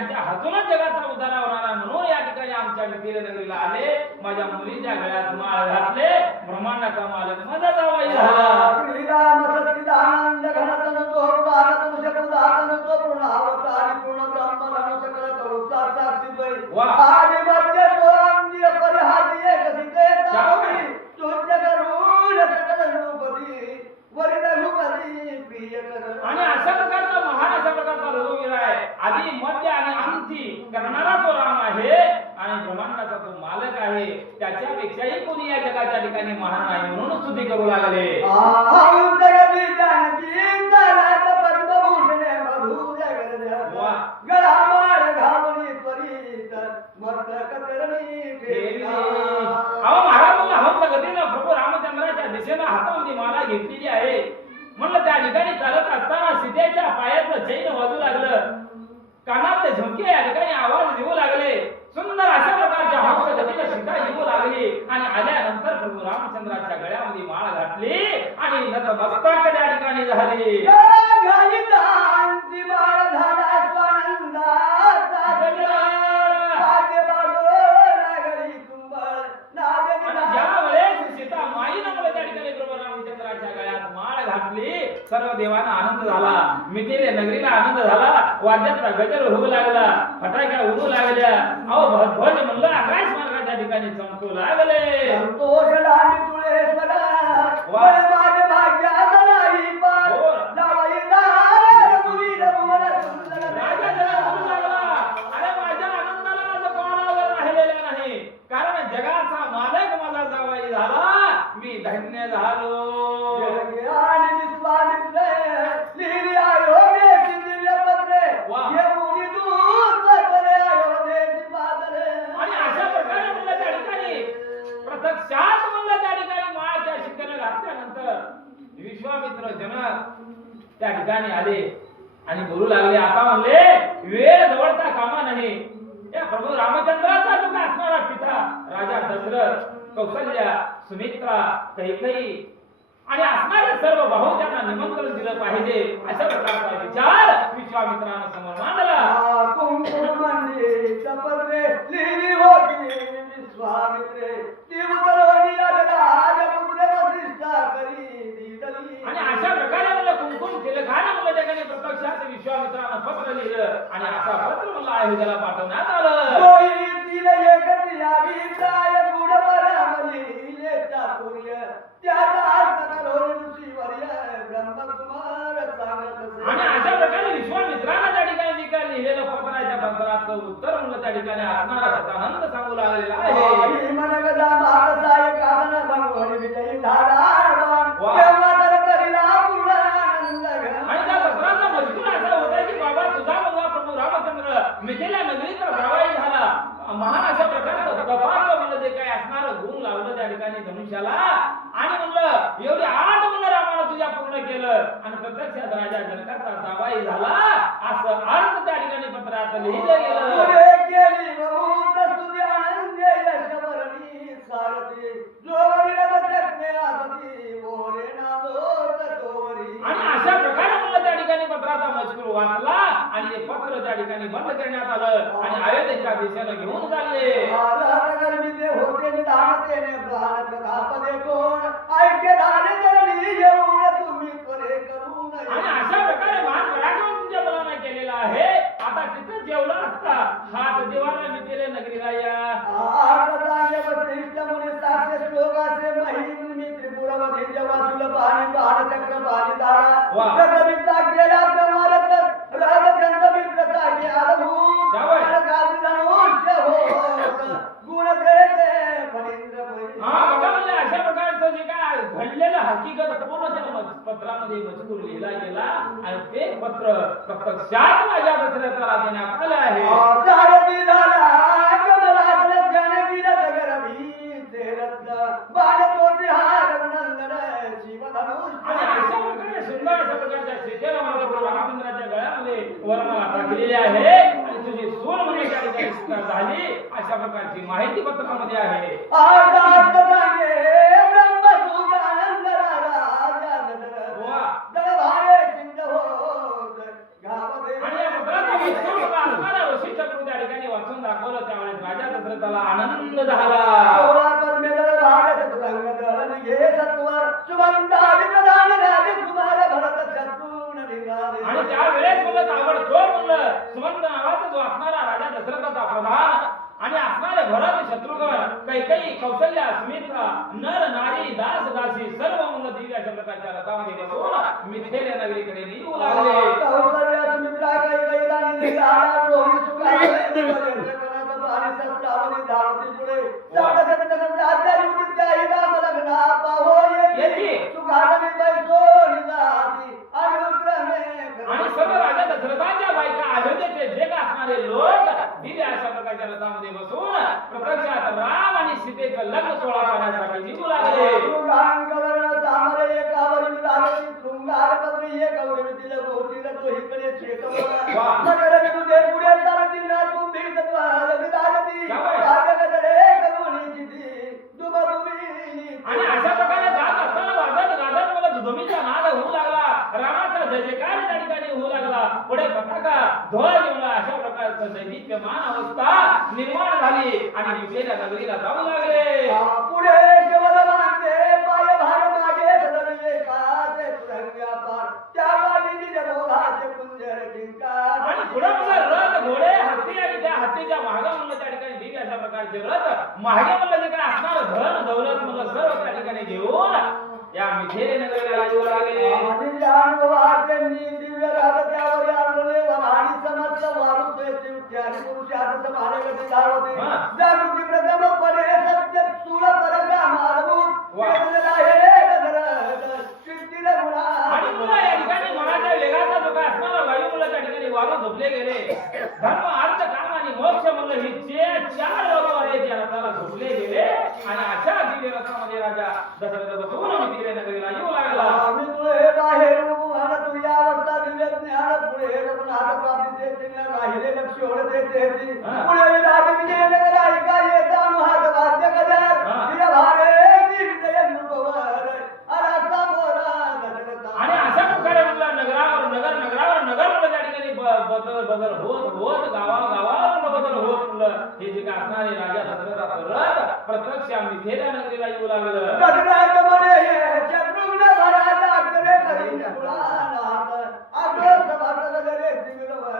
यांच्या हातूनच जगाचा उद्धार होणार आहे म्हणून या ठिकाणी आमच्या मिथिला नगरीला आले. माझ्या मुलीच्या गळ्यात माळ घातले. ब्रह्मांडाचा मालक माझा जावई झाला. श्रीराम सच्चिदानंद घनतनु तो पुराण तुझे पुराण तो पूर्ण अवतारी पूर्ण ब्रह्म धनु सकल तरुचा साक्षी पै वाह. आदि मध्य तो अंगी परिहारी एक सीते तावी तुझे करुण सकल रूपती वरिद रूपती प्रिय कर. आणि अशा प्रकारचा महान अशा प्रकारचा रघुवीर आहे. आधी मध्य आणि अंती करणारा तो राम आहे आणि ब्रह्मांडाचा तो मालक आहे. त्याच्यापेक्षाही कोणी या जगाच्या ठिकाणी महान नाही म्हणून स्तुती करू लागले. आहुं जगती जानकी चालत पद्मभूषणे मधुर गरज वाह. गळा माळ घालून त्वरित मस्तक चरणी ठेविला. अहो महाराजांना हंस गतीनं प्रभू रामचंद्राच्या दिशेनं हातामध्ये माला घेतलेली आहे. म्हणलं त्या ठिकाणी चालत असताना सीतेच्या पायातलं चैन वाजू लागलं. कानातले झुमके या ठिकाणी आवाज देऊ लागले. सुंदर अशा प्रकारच्या हंस गतीनं सीता येऊ लागली आणि आल्यानंतर प्रभू रामचंद्राच्या गळ्यामध्ये माळ घातली आणि नतमस्तक त्या ठिकाणी झाली. घालितांची माळ झाला स्वानंदाचा वाद्य वाजो नागरी कुंभळ नादे ज्यावेळेस सीता माईनं मला त्या ठिकाणी प्रभू रामचंद्राच्या गळ्यात माळ घातली सर्व देवांना आनंद झाला. मिथिले नगरीला आनंद झाला. वाद्याचा गजर होऊ लागला. फटाक्या उडू लागल्या. अहो ध्वज म्हणलं आकाश मार्गाच्या ठिकाणी चमकू लागले. संतोष लांडी तुळेश्वर वाह. माझे भाग्याचा नाही पार हो. जावई दार रघुवीर भुवन सुंदर राजा जरा म्हणू लागला, अरे माझ्या आनंदाला आज कोणावर राहिलेला नाही. कारण जगाचा मालक माझा जावई झाला. मी धन्य झालो. जगे आणि विश्वामित्र लिहिली अयोध्येची दिव्यपत्रे वाह. येऊनी दूत पत्रे अयोध्येची पादरे. आणि अशा प्रकारे म्हणलं त्या ठिकाणी प्रत्यक्षात म्हणलं त्या ठिकाणी माळ त्या शिखराला घातल्यानंतर विश्वामित्र जनक त्या ठिकाणी आले आणि बोलू लागले. आता म्हणले वेळ जवळता कामा नाही. या प्रभू रामचंद्राचा जो काय असणारा पिता राजा दशरथ, कौसल्या, सुमित्रा, कैकेयी आणि असणारे सर्व भाऊ त्यांना निमंत्रण दिलं पाहिजे अशा प्रकारचा विचार विश्वामित्रानं समोर मांडला. कुंकुम मंदिर पत्रे लिहिली होती विश्वामित्रे ती उतरवली राजपुत्र वसिष्ठा करी दिदली. आणि अशा प्रकारे मला कुंकुम तिलकानं मला त्या ठिकाणी प्रत्यक्षात विश्वामित्रानं पत्र लिहिलं आणि असा पत्र मला अयोध्येला पाठवण्यात आलं. कोई दिल एकती अभिप्राय गुढ परामली चातुर्य त्याचा अर्थ करोनी ऋषीवर्य ब्रह्मकुमार सांगत. आणि अशा प्रकारे विश्वामित्रानं त्या ठिकाणी जे काय लिहिलेलं पत्र आहे त्या पत्राचं उत्तर म्हणलं त्या ठिकाणी असणारा शतानंद सांगू लागलेला आहे. मनगदा महासाय कारण भंगोनी विजयी झाला वाह. तेव्हा तर करीला पूर्ण आनंद घन. आणि त्या पत्राचा मजकूर असा होता की बाबा तुझा मुलगा प्रभू रामचंद्र मिथिला नगरीचा जावई झाला. महान अशा प्रकारचं तपाचं म्हणलं जे काय असणारं गुण लावलं त्या ठिकाणी धनुष्याला आणि म्हणलं एवढे 8 म्हणलं रामानं तुझ्या पूर्ण केलं आणि प्रत्यक्षात राजा जनकाचा जावई झाला असं अर्थ त्या ठिकाणी पत्रात लिहिलं गेलं. पुढे केली बहुत स्तुती आनंदे यशवर्णी सारथी जोवरी रथने आसती मोरे नादोत तोवरी. आणि अशा प्रकारे म्हणलं त्या ठिकाणी पत्राचा मजकूर वाचला आणि ते पत्र त्या ठिकाणी बंद करण्यात आलं आणि अयोध्येच्या दिशेनं घेऊन चालले. गर्मीचे होते निधानतेने प्राण प्रतापदे कोण ऐके धाने चरणी येऊन तुम्ही त्वरे करू नये. आणि अशा प्रकारे महान पराक्रम तुमच्या बलानं केलेला आहे. आता तिथं जेवला असता हात देवाला मिथिले नगरीला या. आर्तदान्य वसिष्ठ मुनी 700 श्लोकाचे महिम मी त्रिपुरामध्ये जेव्हा तुला पाणी पाहण चक्र पाणी दारा वाह. कविता केला तेव्हा राजचंद्र मित्रता के अद्भुत जावई. काजी धनुष्य होत गुण देते फणींद्र मोही. हा बघा म्हणजे अशा प्रकारचं जे काय घडलेलं हकीकत पूर्ण त्या पत्रामध्ये मजकूर लिहिला गेला आणि ते पत्र प्रत्यक्षात माझ्या दशरथाला देण्यात आलं आहे. सारथी झाला कमलासनं जानकी रथगरभी ते रत्न बाणतोटी हार नंदन शिवधनुष्य. आणि अशा प्रकारे सुंदर अशा प्रकारच्या सीतेला मला प्रभू रामचंद्राच्या गळ्यामध्ये वरमाला टाकलेली आहे आणि तुझी सून म्हणजे त्या ठिकाणी सुद्धा झाली अशा प्रकारची माहिती पत्रामध्ये आहे. आजाद जागे ब्रह्मसूत आनंद राजा दशरथ वाह. दळभारे सिंध होत गावदे. आणि या पत्राचा मजकूर मला असणाऱ्या वशिष्ठ तत्वर सुमंतादि प्रधान राजकुमार भरत शत्रुघ्न निघाले. आणि त्यावेळेस म्हणलं ताबडतोब म्हणलं सुमंत नावाचा जो असणारा राजा दशरथाचा प्रधान आणि असणारे भरत शत्रुघ्न कैकेयी कौशल्या सुमित्रा नर नारी दास दासी सर्व म्हणलं दिव्य अशा प्रकारच्या रथामध्ये बसून मिथिलेय नगरीकडे निघू लागले. कौशल्या सुमित्रा कैकेयीला आणि राजा रोहिणी सुखाने आणि शस्त्रावली धावती पुढे सप्तशतकांच्या आचार्य विद्याही राम लग्ना पाहो येती सुखाने बैसो निजाती आणि उतरणे आणि सर्व राजा दशरथाच्या बायका अयोध्येचे जे का असणारे लोक दिव्य अशा प्रकारच्या रथामध्ये बसून प्रत्यक्षात राम आणि सीतेचं लग्न सोहळा करण्यासाठी निघू लागले. शृंगार तामरे एकावरी राजती शृंगार पत्री एकावरी तिला भोवती रतो इकडे शेकवला मगर तुझे पुढे चालती ना तू भीत राजती राजगडे करुणी जिती दुबदुबी. आणि अशा प्रकारे जात असताना वाजत गाजत मला दुधमीचा नाद होऊ लागला. रामाचा जयजयकार त्या ठिकाणी होऊ लागला. पुढे पताका ध्वज म्हणला अशा प्रकारचं दैदिप्यमान अवस्था निर्माण झाली आणि मिथिलेय नगरीला जाऊ लागले. पुढे केवळ मागे पाय भार मागे सदरवे काचे तुरंग्या पार त्या वाटी निज बोलाचे कुंजर किंकार. आणि पुढे म्हणलं रथ घोडे हत्ती आणि त्या हत्तीच्या मागे म्हणलं त्या ठिकाणी दिव्य अशा प्रकारचे रथ मागे म्हणलं जे काय असणार धन दौलत म्हणलं सर्व त्या ठिकाणी घेऊन या मिथिलेय नगरीला येऊ लागले. आणि जानवाच्यांनी दिव्य रात त्यावर आणले वराणी समस्त वारुते चिवट्याने पुरुषार्थ समाने गती धावते जागृती प्रथम पडे सत्य सूळ परगा मारभूत वेदनेला हे दशरथ कीर्तीन गुणा. आणि मुलं या ठिकाणी मनाच्या वेगाचा जो काय असणारा वायू मुलं त्या ठिकाणी वारून झोपले गेले. धर्म अर्थ काम आणि मोक्ष म्हणलं ही जे चार लोकवारे त्या रथाला झोपले गेले आणि अशा दिव्य रथामध्ये राजा दशरथ बसून मिथिलेय नगरीला येऊ लागला. आम्ही तुळे बाहेर उभार तुझ्या अवस्था दिव्य ज्ञान पुढे रघुनाथ प्राप्ती देते राहिले लक्ष ओढ देते पुढे विराट विजय नगर ऐका येता महात वाद्य गजर दिया भारे विजय नृपवर अरासा मोरा दशरथ. आणि अशा प्रकारे म्हणला नगरावर नगर त्या ठिकाणी बदल होत गावावर बदल होत म्हणलं हे जे काय असणारे राजा दशरथाचं रथ प्रत्यक्ष मिथिलेय नगरीला येऊ लागलं. दशरथ म्हणे शत्रुघ्न भराला करे करी पुराणात आग्रह सभासद गरे सिंगरवत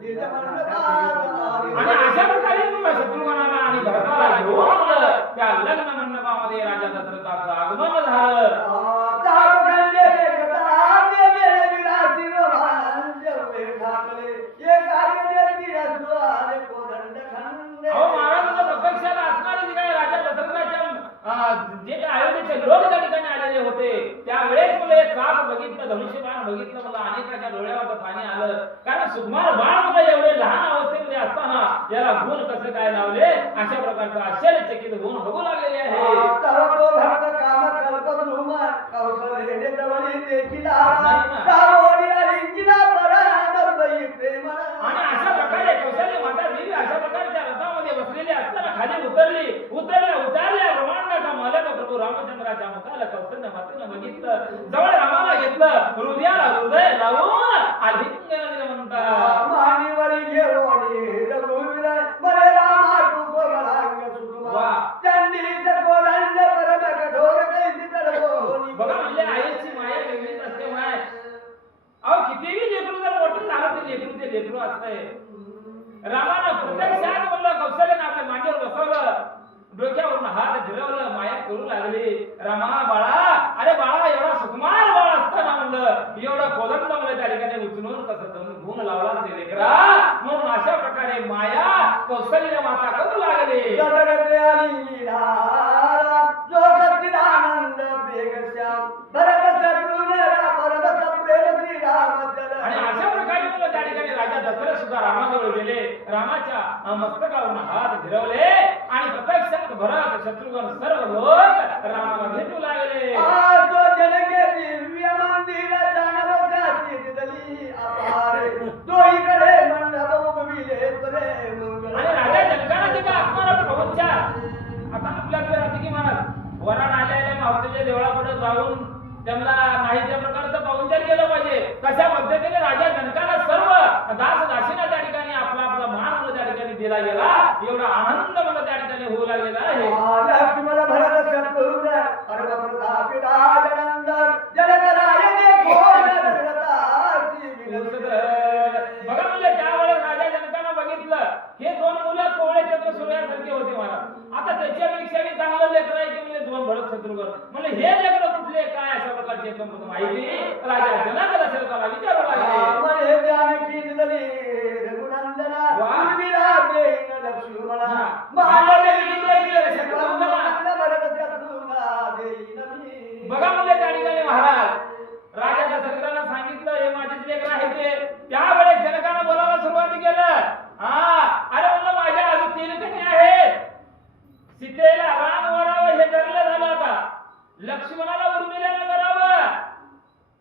निज मंडपात. आणि अशा प्रकारे शत्रुघ्नाला आणि भरताला घेऊन त्या लग्न मंडपामध्ये राजा दशरथाचं आगमन झालं. प्रत्यक्षाला असणारे जे काय राजा दशरथाच्या जे काय अयोध्येचे लोक त्या ठिकाणी आलेले होते त्यावेळेस मला एक चाप बघितलं धनुष्यबाण बघितलं मला अनेकाच्या डोळ्यावर पाणी आलं. कारण सुकुमार बाण मला एवढे लहान अवस्थेमध्ये असताना याला गुण कसं काय लावले अशा प्रकारचा आश्चर्यचकित होऊन बघू लागलेले आहे. आणि अशा प्रकारे कौशल्य माता देवी अशा प्रकारच्या रथामध्ये बसलेली असताना खाली उतरल्या ब्रह्मांडाचा मालक प्रभू रामचंद्राच्या मुखाला कौशल्य मातेनं बघितलं. जवळ रामाला घेतलं हृदयाला हृदय लावून आलिंगन दिलं म्हणतात. मानिवरी घेऊन रघुवीर बरे रामा तू गोमलांग सुकुमा चंडीच कोदंड परम कठोर कैसी तडवोनी. बघा म्हणजे आईची माया वेगळीच असते माय. अहो कितीही लेकरू जर मोठं झालं ते लेकरू असतंय. रामानं प्रत्यक्षात म्हणलं कौशल्यानं आपल्या मांडीवर बसवलं डोक्यावरून हात फिरवलं माया करू लागली. रामा बाळा अरे बाळा एवढा सुकुमार बाळ असताना म्हणलं एवढं कोदंड मला त्या ठिकाणी उचलून कसं गुण लावला ते लेकरा म्हणून अशा प्रकारे माया कौशल्य माता करू लागली. दशरथ आली धारा जो सच्चिदानंद बेगश्याम भरत शत्रुघ्न परमत प्रेम श्री रामचंद्र. आणि अशा प्रकारे मला त्या ठिकाणी राजा दशरथ सुद्धा रामाजवळ गेले. रामाच्या मस्तकावरून हात फिरवले आणि प्रत्यक्षात भरत शत्रुघ्न सर्व लोक रामाला भेटू लागले. तो जनके दिव्य मंदिर जानवत्याची दिदली अपार तो इकडे मंडप उभविले परे मंगळ. आणि राजा जनकाचे का असणार प्रवचार आता आपल्याकडे राहते की महाराज वराड आलेल्या मावतीच्या देवळापुढे जाऊन त्यांना नाही त्या प्रकारचं पाहुणचार केलं पाहिजे. तशा पद्धतीने राजा जनकाला सर्व दास दासीना त्या ठिकाणी आपला मान मला त्या ठिकाणी दिला गेला. एवढा आनंद मला त्या ठिकाणी होऊ लागलेला आहे. लक्ष्मण भरत शत्रुघ्न परम प्रताप म्हणलं हे लग्न कुठले काय अशा प्रकारचे माहिती राजा जनक दशरथाला विचारू लागले. म्हणे त्याने कीर्तनी रघुनंदना उर्मिला देईन लक्ष्मणा मानले गेले शत्रुघ्न भरत शत्रुघ्ना देईन मी. बघा म्हणले त्या ठिकाणी महाराज राजा दशरथाला सांगितलं हे माझेच लेकर आहे ते. त्यावेळेस जनकानं बोलायला सुरुवात केलं. अरे म्हणलं माझ्या अजून 3 कन्या आहेत. सीतेला राम वरावं हे ठरलं झालं आता. लक्ष्मणाला उर्मिलेला करावं,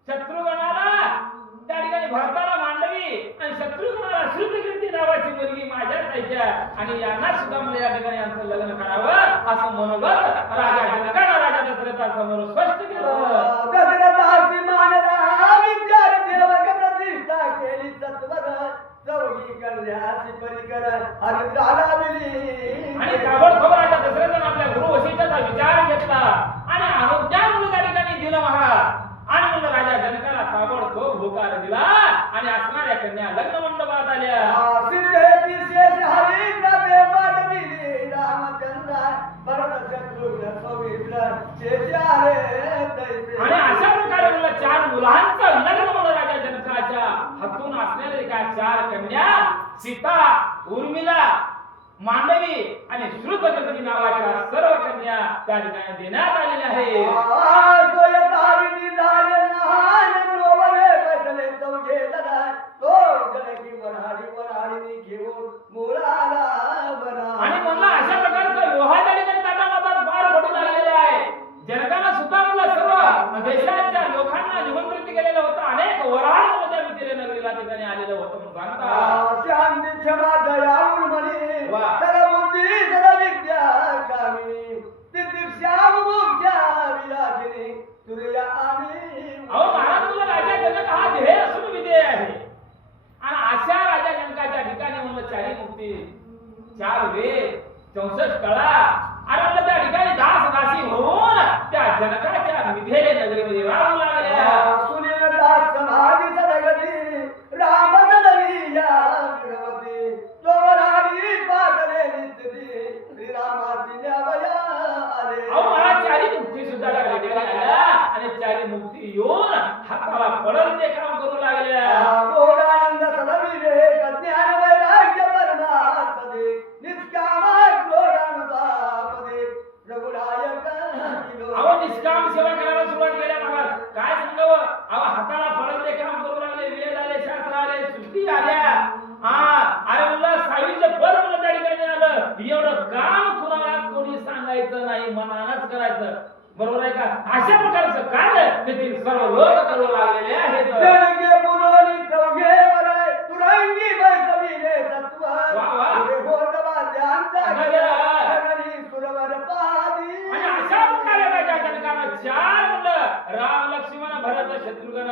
शत्रुघ्नाला त्या ठिकाणी भरताला मांडवी आणि शत्रुघ्नाला श्रुतकीर्ती नावाची मुलगी माझ्या जायच्या आणि यांना सुद्धा मला या ठिकाणी यांचं लग्न करावं असं मनोगत राजा जनकानं राजा दशरथासमोर स्पष्ट केलं. दशरथासी मानला विचार देवक प्रतिष्ठा केली सत्वर चौघी कल्याची परिकर हरिद्राला दिली. आणि ताबडतोब राजा दशरथानं आपल्या गुरु वशिष्ठाचा विचार घेतला आणि अनुज्ञा म्हणून त्या ठिकाणी दिलं महाराज. आणि म्हणून राजा जनकाला ताबडतोब होकार दिला आणि असणाऱ्या कन्या लग्न मंडपात आल्या. सिद्धेची शेष हरिद्रा बेबाट दिली रामचंद्र भरत शत्रुघ्न सौमित्र शेष आले दैसे. आणि अशा प्रकारे मला 4 मुलांचं लग्न म्हणून राजा जनकाच्या हातून असलेले काय 4 कन्या सीता, उर्मिला, मांडवी आणि श्रुतकीर्ती नावाच्या सर्व कन्या त्या ठिकाणी देण्यात आलेल्या आहेत. सोयतारिणी झाले लहान नोवरे बसले चौघे जण तो जनकी वराडीनी घेऊन मुळाला बरा. आणि म्हणलं अशा प्रकारचं विवाह त्या ठिकाणी ताटामाटात फार पडू लागलेले आहे. जनकानं सुद्धा म्हणलं सर्व देशाच्या लोकांना निमंत्रित केलेलं होतं. अनेक वराड त्या मिथिले नगरीला ठिकाणी आलेलं होतं म्हणून सांगतात. शांती क्षमा दया उर्मणी वा. सर्वबुद्धी सर्वविद्या कामिनी तितिक्षा मुक्त्या विलासिनी तुर्या आणि अहो महाराज तुला राजा जनक हा ध्येय असून विधेय आहे. आणि अशा राजा जनकाच्या ठिकाणी म्हणलं 4 मुक्ती, 4 वेद, 64 कळा आणि म्हणलं त्या ठिकाणी दास दासी होऊन त्या जनकाच्या मिथिले नगरीमध्ये राहू लागल्या. सुनील दास समाधी सदगती राम जननी या विरवती तोवराडी पातले नित्यती श्रीरामाची न्यावया आले. अहो महाराज 4 मुक्ती सुद्धा त्या ठिकाणी आल्या आणि 4 मुक्ती येऊन हाताला पडल ते काम करू लागल्या. बोधानंद सदविवेक ज्ञान वैराग्य परमात्मदे निष्काम क्रोधानुतापदे रघुनायक अहो निष्काम सेवा करायला सुरुवात केल्या महाराज. काय सांगावं, अहो हाताला पडल ते काम करू लागले. वेद आले, शास्त्र आले, सृष्टी आल्या. अरे म्हणलं साहित्य फळ म्हणलं त्या ठिकाणी आलं. एवढं काम कुणाला कोणी सांगायचं नाही, मनानच करायचं. बरोबर आहे का? अशा प्रकारचं कार्य तेथील सर्व लोक करू लागलेले आहेत. जनके पुरोली चौघे बरे तुरंगी बैसविले सत्व वा वा. पुढे होत वाद्यांचा गगनी सुरवर पादी. आणि अशा प्रकारे राजा जनकानं 4 म्हणलं राम, लक्ष्मण, भरत, शत्रुघ्न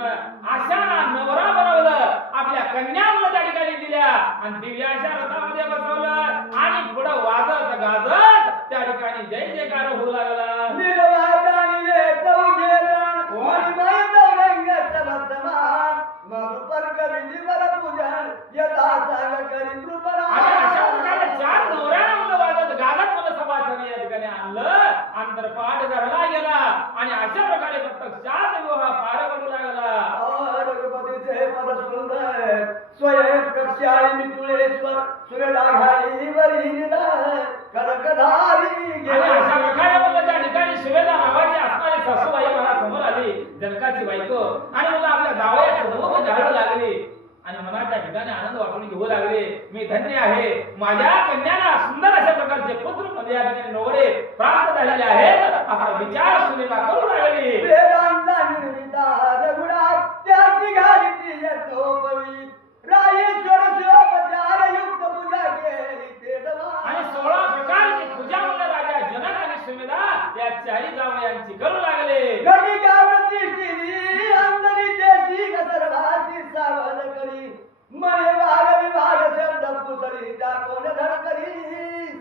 अशा नवरा बनवलं. आपल्या कन्या म्हणलं त्या ठिकाणी दिल्या आणि दिव्याच्या रथामध्ये बसवलं आणि पुढे वाजत गाजत त्या ठिकाणी जय जयकार होऊ लागला. निर्वादानिले चौघे जण मणिमय चौरंग समर्थमान मधुपर कविली वर पूजन यथा सांग करी कृपणा. आणि अशा प्रकारे 4 नवऱ्याला म्हणलं वाजत गाजत मला सभासद या ठिकाणी आणलं. अंतरपाठ धरला गेला आणि अशा प्रकारे प्रत्यक्षात विवाह पार पडू लागला. रघुपतीचे पद सुंदर स्वयं प्रक्षाळी मितुळेश्वर सुरडाघारी वरीला कनकधारी आणि अशा प्रकारे म्हणलं त्या ठिकाणी सुवेदा नावाची असणारी सासूबाई मला समोर आली, जनकाची बायको. आणि मला आपल्या जावयाचं मुख झाडू लागली आणि मनाच्या ठिकाणी आनंद वाटून घेऊ लागले. मी धन्य आहे, माझ्या कन्याला सुंदर अशा प्रकारचे पुत्र म्हणजे या ठिकाणी नवरे प्राप्त झालेले आहेत असा विचार सुवेदा करू लागली. वेदांचा निर्मिता रघुडा त्याची घाली ती यशोपवी रायेश्वर शिवोपचार युक्त पूजा केली ते दवा. आणि 16 प्रकारची पूजा म्हणलं राजा जनक आणि सुवेदा या 4 जावयांची करू लागले. घटिका प्रतिष्ठिनी अंतरी देशी सर्वाची सावध करी मळे वाघ विभाग शब्द पुसरी कोण धड करी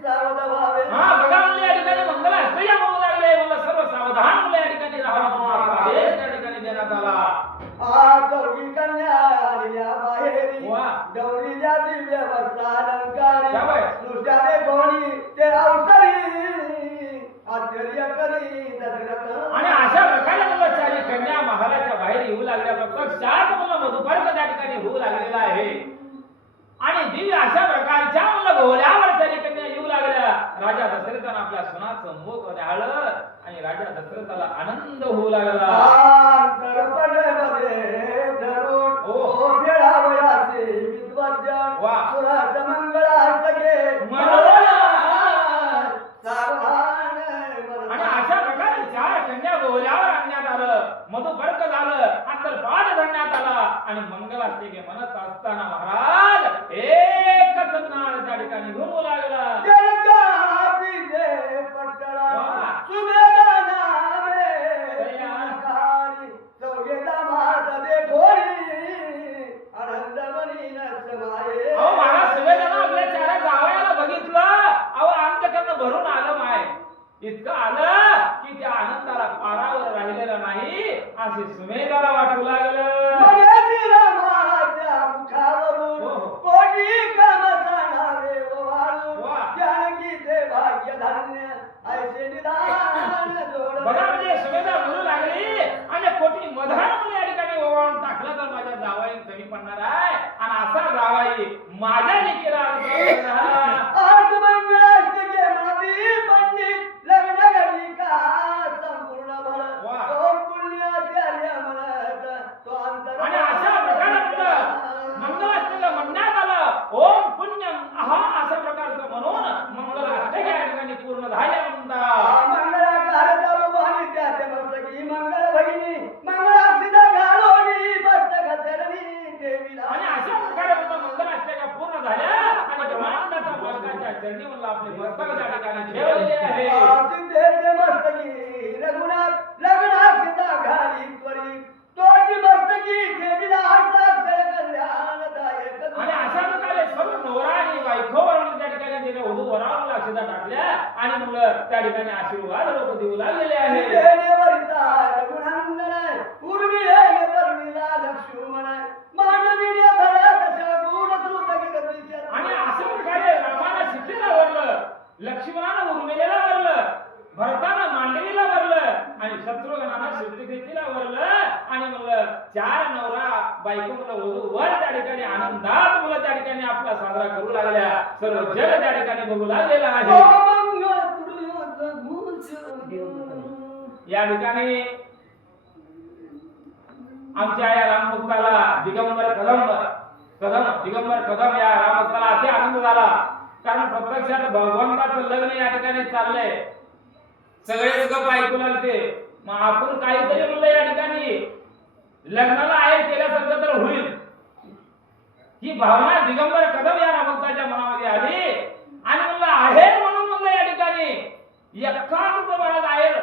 सावध व्हावे. बघा म्हणले या ठिकाणी मंगलाष्टया म्हणू लागले. मला सर्व सावधान म्हणलं या ठिकाणी राहावं म्हणून असा आदेश त्या ठिकाणी देण्यात आला. चौघी कन्या आलेल्या बाहेरी वा. गौरीच्या दिव्य वस्त्रालंकारी शाबास. दृष्ट्याने कोणी ते अवतरी आश्चर्य करी दशरथ ठिकाणी होऊ लागलेला आहे आणि दिव्य अशा प्रकारच्या म्हणलं भोवल्यावर त्या ठिकाणी येऊ लागल्या. राजा दशरथानं आपल्या सुनाचं मुख न्याहाळलं आणि राजा दशरथाला आनंद होऊ लागला. आणि अशा प्रकारे 4 कन्या भोवल्यावर आणण्यात आलं, मधुपर्क झालं, अंतरपाठ धरण्यात आला आणि मंगलाष्टके म्हणत असताना महाराज एकच नाद त्या ठिकाणी घुमू लागला. अहो महाराज सुभेदानं आपल्या 4 जावयाला बघितलं, अहो अंतकरण भरून आलं माय. इतकं आलं की त्या आनंदाला पारावर राहिलेलं नाही असे सुमेधाला वाटू लागलं. बघा म्हणजे सुमेधा बोलू लागली आणि कोटी मधार या ठिकाणी ओवाळून टाकलं तर माझ्या जावाई कमी पडणार आहे आणि असा जावाई माझ्या लेकीला आणि अशा प्रकारे मंगलाष्टकाला म्हणण्यात आलं ओम पुण्यम अहा अशा प्रकारचं म्हणून मंगलाष्टक या ठिकाणी पूर्ण झाल्या म्हणतात. आणि अशा प्रकारे मंगलाष्टका पूर्ण झाल्या आणि ब्रह्मांडाचा मालकाच्या चरणी म्हणलं आपले मस्तक त्या ठिकाणी ठेवलेले आहे. आणि अशा प्रकारे सर्व नवरा आणि बायकोवर त्या ठिकाणी त्याने वधू वरावर अक्षता टाकल्या आणि मुलं त्या ठिकाणी आशीर्वाद लोक देऊ लागलेले आहे. आणि अशा प्रकारे रामाला सीतेला वरलं, लक्ष्मणानं उर्मिलेला वरलं, भरतानं मांडवीला वरलं आणि शत्रुघ्नानं शिवतीला वरलं आणि म्हणलं 4 नवरा बायको म्हणलं वधू वर त्या ठिकाणी आनंदात मुलं त्या ठिकाणी आपला साजरा करू लागल्या. सर्व जग त्या ठिकाणी बघू लागलेलं आहे. या ठिकाणी आमच्या या रामभक्ताला दिगंबर कदम या रामभक्ताला अति आनंद झाला, कारण प्रत्यक्षात भगवंताचं लग्न या ठिकाणी चाललंय. सगळेच गप ऐकू लागते, मग आपण काहीतरी म्हणलं या ठिकाणी लग्नाला आहेर केल्यासारखं तर होईल ही भावना दिगंबर कदम या रामभक्ताच्या मनामध्ये आली आणि म्हणलं आहेर म्हणून म्हणलं या ठिकाणी एकांत महाराज आहेर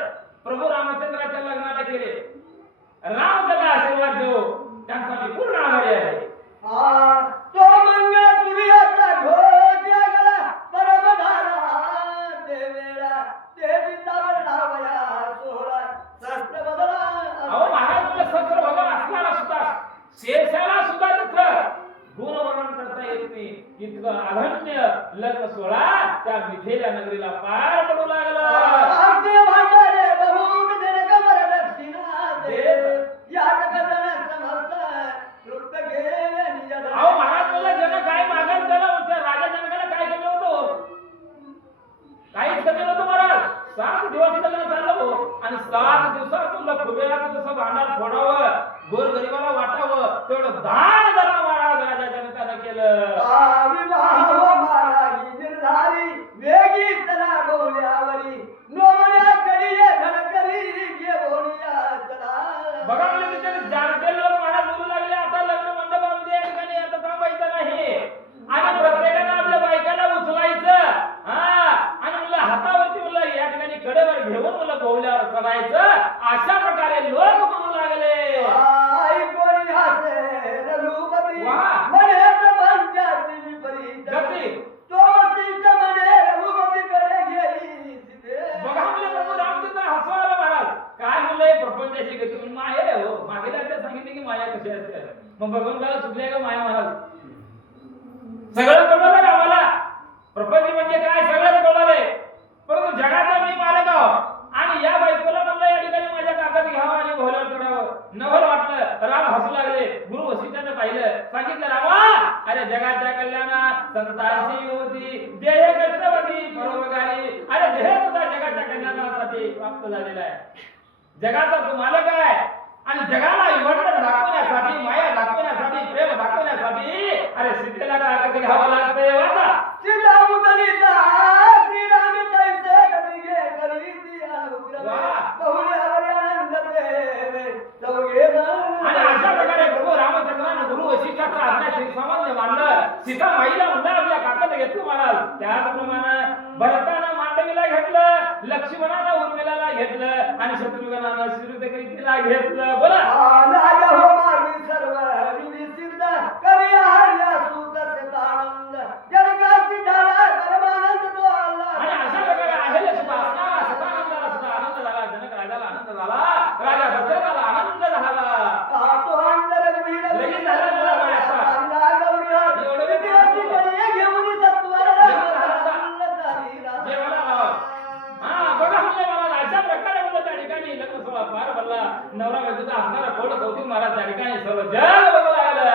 प्रभू रामचंद्राच्या लग्नाला केले. राम त्याला आशीर्वाद देव, त्यांचा मी पूर्ण आभारी आहे. अहो महाराज मला शस्त्र भगवान असणारा सुद्धा शेषाला सुद्धा तिथं गुणवर्णन करता येत नाही. इतकं अगण्य लग्न सोहळा त्या मिथिला नगरीला पार पडू लागला. अहो महाराज मला जन काय मागत झालं, त्या राजा जनकाला काय कमी होतो, काहीच कमी नव्हतं महाराज. 7 दिवस लग्न चाललं हो आणि 7 दिवसात तुला कुबेराचं जसं भांडार फोडावं, गोरगरिबाला वाटावं तेवढं दान जरा महाराज राजा जनकानं केलं. बघा म्हणजे तिथे जाणते लोक महाराज बोलू लागले आता लग्न मंडपामध्ये या ठिकाणी आता थांबायचं नाही आणि प्रत्येकानं आपल्या बायकाला उचलायचं आणि म्हणलं हातावरती म्हणलं या ठिकाणी कडेवर घेऊन म्हणलं भोवल्यावर चढायचं. अशा प्रकारे लोक म्हणू लागले. बघा म्हणलं प्रभू रामचंद्र हसवायला महाराज काय म्हणलं प्रपंचाची गती माया हो. मागेला सांगितले की माया कशी असते, मग भगवंताला सुटले का माया महाराज सगळं कळलं आम्हाला. प्रपंच म्हणजे काय सगळंच कळलंय, परंतु जगाचा मी मालक आहो आणि या बायकोला म्हणलं या ठिकाणी माझ्या कागद घ्यावं आणि भोवल्यावर चढावं. नवल वाटलं, राम हसू लागले. गुरु वसिष्ठानं पाहिलं सांगितलं रामा अरे जगाच्या कल्याणात संतांची होती देह कष्टवती परोपकारी अरे देह सुद्धा जगाच्या कल्याणासाठी प्राप्त झालेला आहे जगाचा तू मालक आहे आणि जगाला विवर्तन दाखवण्यासाठी माया दाखवण्यासाठी प्रेम दाखवण्यासाठी अरे सीतेला काय कधी घ्यावं लागतंय वाचा सीता मुदलीचा श्रीराम कैसे कधी घे करीती अनुग्रह बहुल्यावर आनंद प्रेम चौघे आणि अशा प्रकारे प्रभू रामचंद्रानं गुरु वशिष्ठाचा आज्ञा श्रीसामान्य मानलं सीता माईला म्हणलं आपल्या काकाने घेतलं महाराज त्याचप्रमाणे भरतानं मांडवीला घेतलं लक्ष्मणानं उर्मिलाला घेतलं आणि शत्रुघ्नानं श्रीकृष्णाला घेतलं बोला राजा हो मागी सर्व विधी सिद्ध करी हरल्या सुत आनंद जगाची धारा परमानंद तो आला आणि अशा प्रकारे आहे सुद्धा असणारा सदानंदाला सुद्धा आनंद झाला जनक राजाला आनंद झाला राजा दशरथाला आनंद झाला तो अंतर गुहिर लगेच झालं मला राजा गौरी एवढं बी सिद्धाची बळी घेऊन सत्वर बघा म्हणले मला अशा प्रकारे म्हणलं त्या ठिकाणी लग्न सोहळा पार पडला नवरा बायकोचा असणारा थोडं कौतुक महाराज त्या ठिकाणी सर्व जग बघू लागलं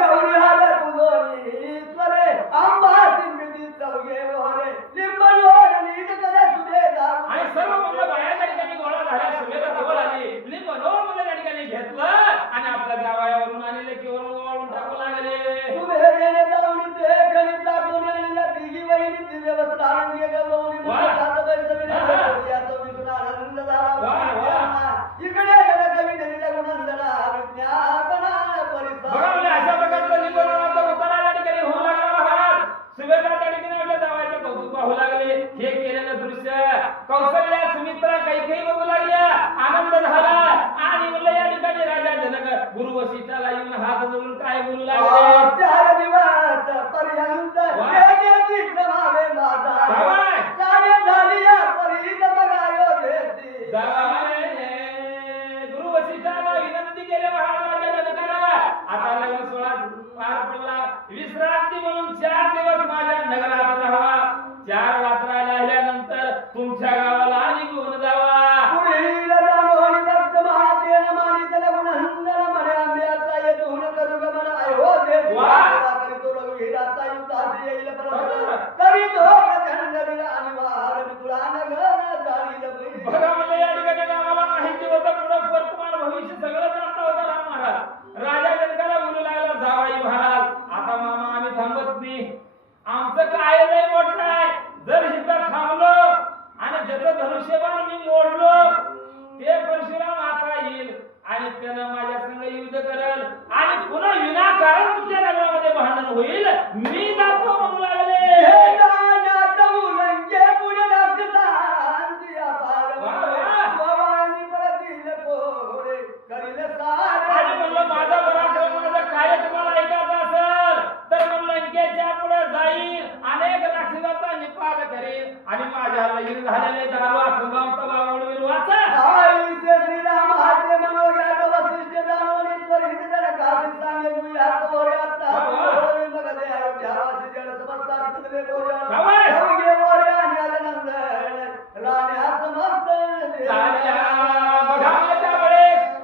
गौरी हार पुजोरी स्वरे आंबा सिंबिती चौघे मोहरे लिंबन ओढ नीट करे सुदे आणि सर्व म्हणलं बाया त्या ठिकाणी गोळा झाल्या सुमेधा जवळ आली लिंबनोर म्हणलं त्या ठिकाणी घेतलं आणि आपल्या जावयावरून आणि लेकीवरून ओवाळून टाकू लागले तुझे देणे जाऊन ते गणित टाकून आणि या तिघी वहिनी तिथे बसला आनंद गवळी सात बैसविले याचं विष्णू आनंद झाला इकडे कवी देवीला गुणंदना विज्ञापना परिसर बघा म्हणजे अशा प्रकारचं लिंबनोराचा उतारा त्या ठिकाणी होऊ लागला महाराज सुमेधा त्या ठिकाणी आपल्या जावयाचं कौतुक पाहू लागले हे केलेलं दृश्य कौशल्या सुमित्रा कैकेयी बघू लागल्या आनंद झाला आणि म्हणलं या ठिकाणी राजा जनक गुरु वशिष्ठाला येऊन हात जोडून काय बोलू लागले 4 दिवस पर्यंत देण्याची क्षमावे माझा जावय. साडे झाली या परीत बघायो देती जावय. गुरु वशिष्ठाला विनंती केली महाराजा जनकाला आता लग्न सोहळा पार पडला विश्रांती म्हणून 4 दिवस माझ्या नगरात राहावा 4 रात्र राहिल्यानंतर तुमच्या गावाला निघून जावा पुढील जाणून वर्तमान तेन मानित गुणहंदन म्हणे आंब्याचा येतून करू गमन आयो देती करीतो रघुवीराचा युद्धासी येईल परत करीतो प्रचंड वीर अनिवार तुला नगर जाळील बघा म्हणलं या ठिकाणी आम्हाला माहिती होतं पुढं वर्तमान भविष्य सगळं जाणता होता राम महाराज राजा जनकाला बोलू लागला जावाई महाराज आता मामा आम्ही थांबत नाही आमचं काय लय मोठं आहे जर इथं थांबलो आणि ज्याचं धनुष्यबाण मी मोडलो ते परशुराम आता येईल आणि त्यानं माझ्या संग युद्ध करेल आणि पुन्हा विनाकारण तुमच्या नगरामध्ये भांडण होईल मी जातो म्हणू लागले आणि म्हणलं माझा पराक्रम माझं काय तुम्हाला ऐकायचं असेल तर म्हणलं लंकेच्या पुढे जाईल अनेक राक्षसाचा निपात करेल आणि माझ्या लगीन झालेले दारू आठवण तबा उडवील वाचा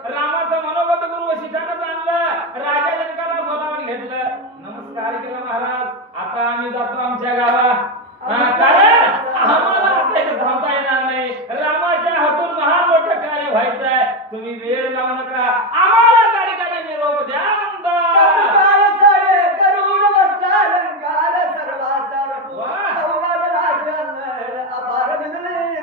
रामाचं मनोगत गुरु वशिष्ठानं जाणलं राजा जनकाला बोलावून घेतलं नमस्कार केला महाराज आता आम्ही जातो आमच्या गावा कारण आम्हाला आता इथे थांबता येणार नाही रामाच्या हातून महान मोठं कार्य व्हायचं आहे तुम्ही वेळ लावू नका आम्हाला त्या ठिकाणी निरोप द्या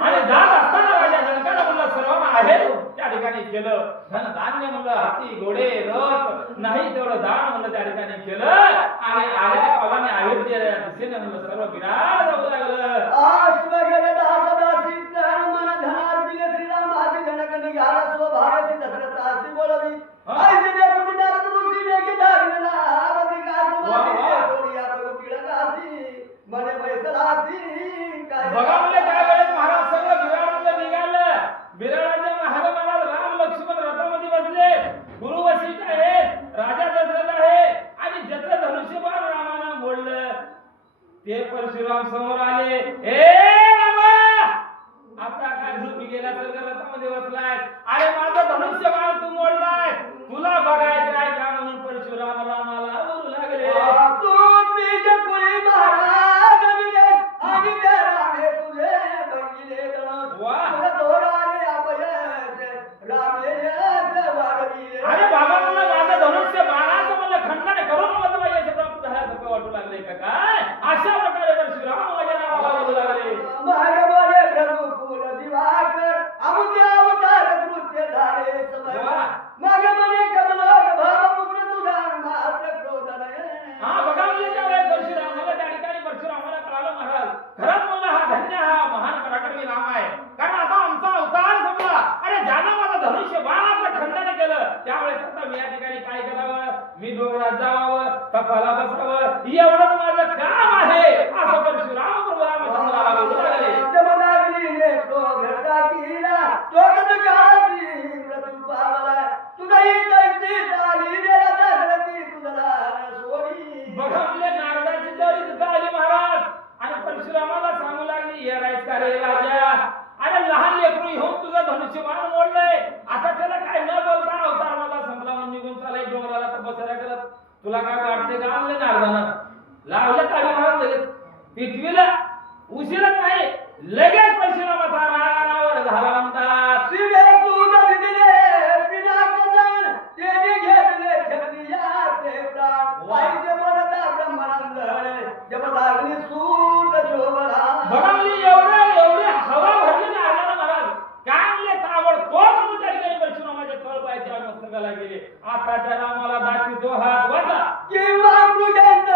आणि जात असताना राजा जनकाला म्हणलं सर्वांना आहे त्या ठिकाणी केलं धन धान्य म्हणलं हाती घोडे रथ नाही तेवढं दान म्हणलं त्या ठिकाणी केलं आणि आलेल्या पावलाने अयोध्येच्या दिशेने म्हणलं सर्व विराट जाऊ लागलं बघा म्हणजे त्यावेळेस महाराज सगळं विराट निघालं विराटाच्या महाग महाराज राम लक्ष्मण रथामध्ये बसले गुरु वशिष्ठ आहेत राजा दशरथ आहे आणि ज्याचं धनुष्यबाण रामानं मोडलं ते परशुराम समोर आले ए रामा आता काय झोपी गेला तर रथामध्ये बसलाय अरे माझं धनुष्य डोंगरात जावावं तपाला बसावं एवढंच माझं काम आहे असं परशुराम प्रभू रामचंद्राला बोलू लागले. जमदाग्नीने तो घरचा किल्ला, तो कधी काळाची मृत्यू पावला. तुझी तैसी झाली रे दागरती तुझला सोडी. बघा म्हणले नारदाची तरी तिथं आली महाराज आणि परशुरामाला सांगू लागली येडायच का रे राजा, अरे लहान लेकरू घेऊन तुझं धनुष्यबाण मोडलंय, आता त्याला काय न बोलता अवतार माझा संपला म्हणून निघून चालाय डोंगराला तपस्या करत, तुला काय वाटते का? आणले नारदानं लावलं काढी महाराज लगेच पिटवीला उशीरच नाही लगेच परशुरामाचा रागावर झाला म्हणतात. शिवे तू दिले पिनाकन तेने घेतले क्षत्रियाचे प्राण. पाहिजे बोलता ब्रह्मानंद जमदाग्नी सूत शोभला. बघाली एवढे हवा भरली नारदानं महाराज काय म्हणले ताबडतोब म्हणून त्या ठिकाणी परशुरामाच्या तळपायाच्या मस्तकाला गेले. आता त्या रामाला दाखवितो हात वाचा किंवा कृजंत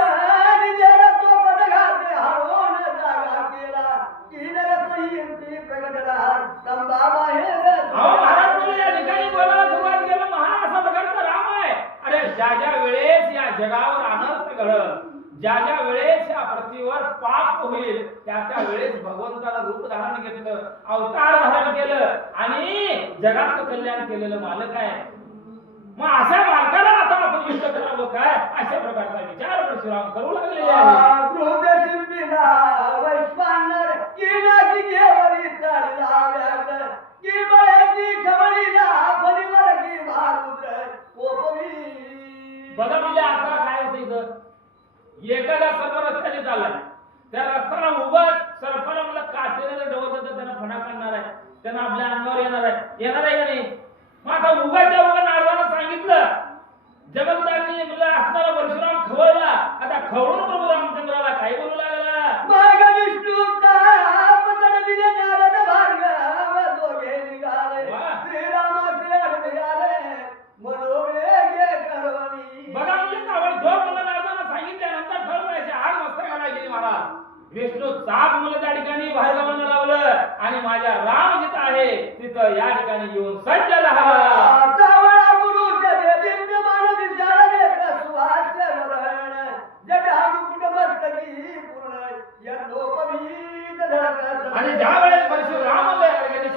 निजेला तो पदघाते हरवून जागा केला. किनरसहींची प्रगटला स्तंभा बाहेर. अहो महाराज बोलले या ठिकाणी बोलायला सुरुवात केलं महान असा प्रकारचा राम आहे. अरे ज्या वेळेस या जगावर अनर्थ घडल, ज्या वेळेस या पृथ्वीवर पाप होईल त्या वेळेस भगवंताला रूप धारण घेतलं, अवतार धारण केलं आणि जगाचं कल्याण केलेलं मालक आहे. मग अशा मालकाला आता आपण युद्ध करावं काय अशा प्रकारचा विचार परशुराम करू लागलेले आहे. क्रोधशिंपीला वैश्वानर किनाची घेवरी चालला व्याघ्र. की बळ्याची खवळीला फणीवर की भारुद्र कोपवी. बघा म्हणजे आता काय होतं इथं, एखादा सर्व रस्त्याने चाललाय, त्या रस्त्याला उभं सरपण म्हणलं काटेने जर डवत तर त्यांना फणा काढणार आहे, त्यांना आपल्या अंगावर येणार आहे का नाही? मग आता उगाच्या उगा नारदानं सांगितलं जमदग्नी म्हणलं असणारा परशुराम खवळला. आता खवळून प्रभू रामचंद्राला काय बोलू लागला? मार्ग विष्णूचा पतन दिले नारद भार्गव दोघे निघाले. श्रीरामाचे आडवे आले मनोवेगे करोनी. बघा म्हणजे ताबडतोब म्हणलं नारदानं सांगितल्यानंतर ठरवायचे आग मस्तकाला गेली महाराज. विष्णू चाप मुलं त्या ठिकाणी भार्गवानं लावलं आणि माझ्या राम जिथं आहे तिथं या ठिकाणी येऊन सज्ज झाला. सावळा गुरुचे दिव्य मानवी शाळा नेत्र सुहास्य वरण. जगा मुकुट मस्तकी पूर्ण यज्ञोपवीत धडकत. आणि ज्या वेळेस परशुराम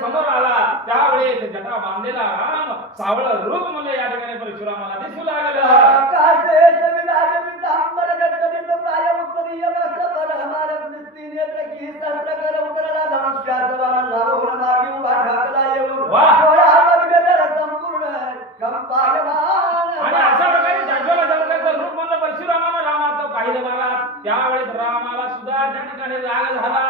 समोर आला त्यावेळेस जटा बांधलेला राम सावळ रूप म्हणलं या ठिकाणी परशुरामाला दिसू लागलं. कासे सविराज पितांबर गटगदित प्राय उत्तरीय वस्त्र हमारत निस्ती नेत्र की सहस्र कर उतरला धनुष्याचा बाण लावून मागे उभा ठाकला येऊन. वाह! डोळा मधगदर संपूर्ण कंपायमान. आणि अशा प्रकारे जाज्वला सारखाचं रूप म्हणलं परशुरामानं रामाचं पाहिलं महाराज. त्यावेळेस रामाला सुद्धा त्या ठिकाणी राग झाला,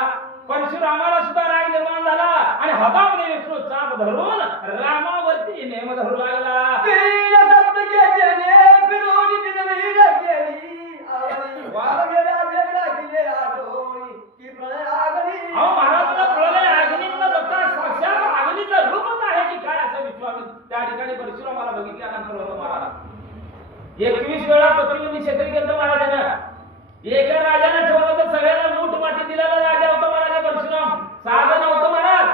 परशुरामाला सुद्धा राग निर्माण झाला आणि हातामध्ये विष्णू चाप धरून रामावरती नेम धरू लागला. तीन सप्तके जेने फिरोनी दिनवीर केली आवडी. वागेला भेटा किले आठवणी की प्रलय आगणी. अहो महाराजांना प्रलय अग्नीनं बघता साक्षात अग्नीचं रूपच आहे की काय असं विश्वामित्र त्या ठिकाणी परशुरामाला बघितल्यानंतर होतं महाराज. 21 वेळा प्रतिनिधी क्षेत्री केलं महाराजांना. एका राजाने ठेवलं होतं सगळ्यांना मूठ माती दिलेला राजा होता महाराज परशुराम, साधं नव्हतं महाराज.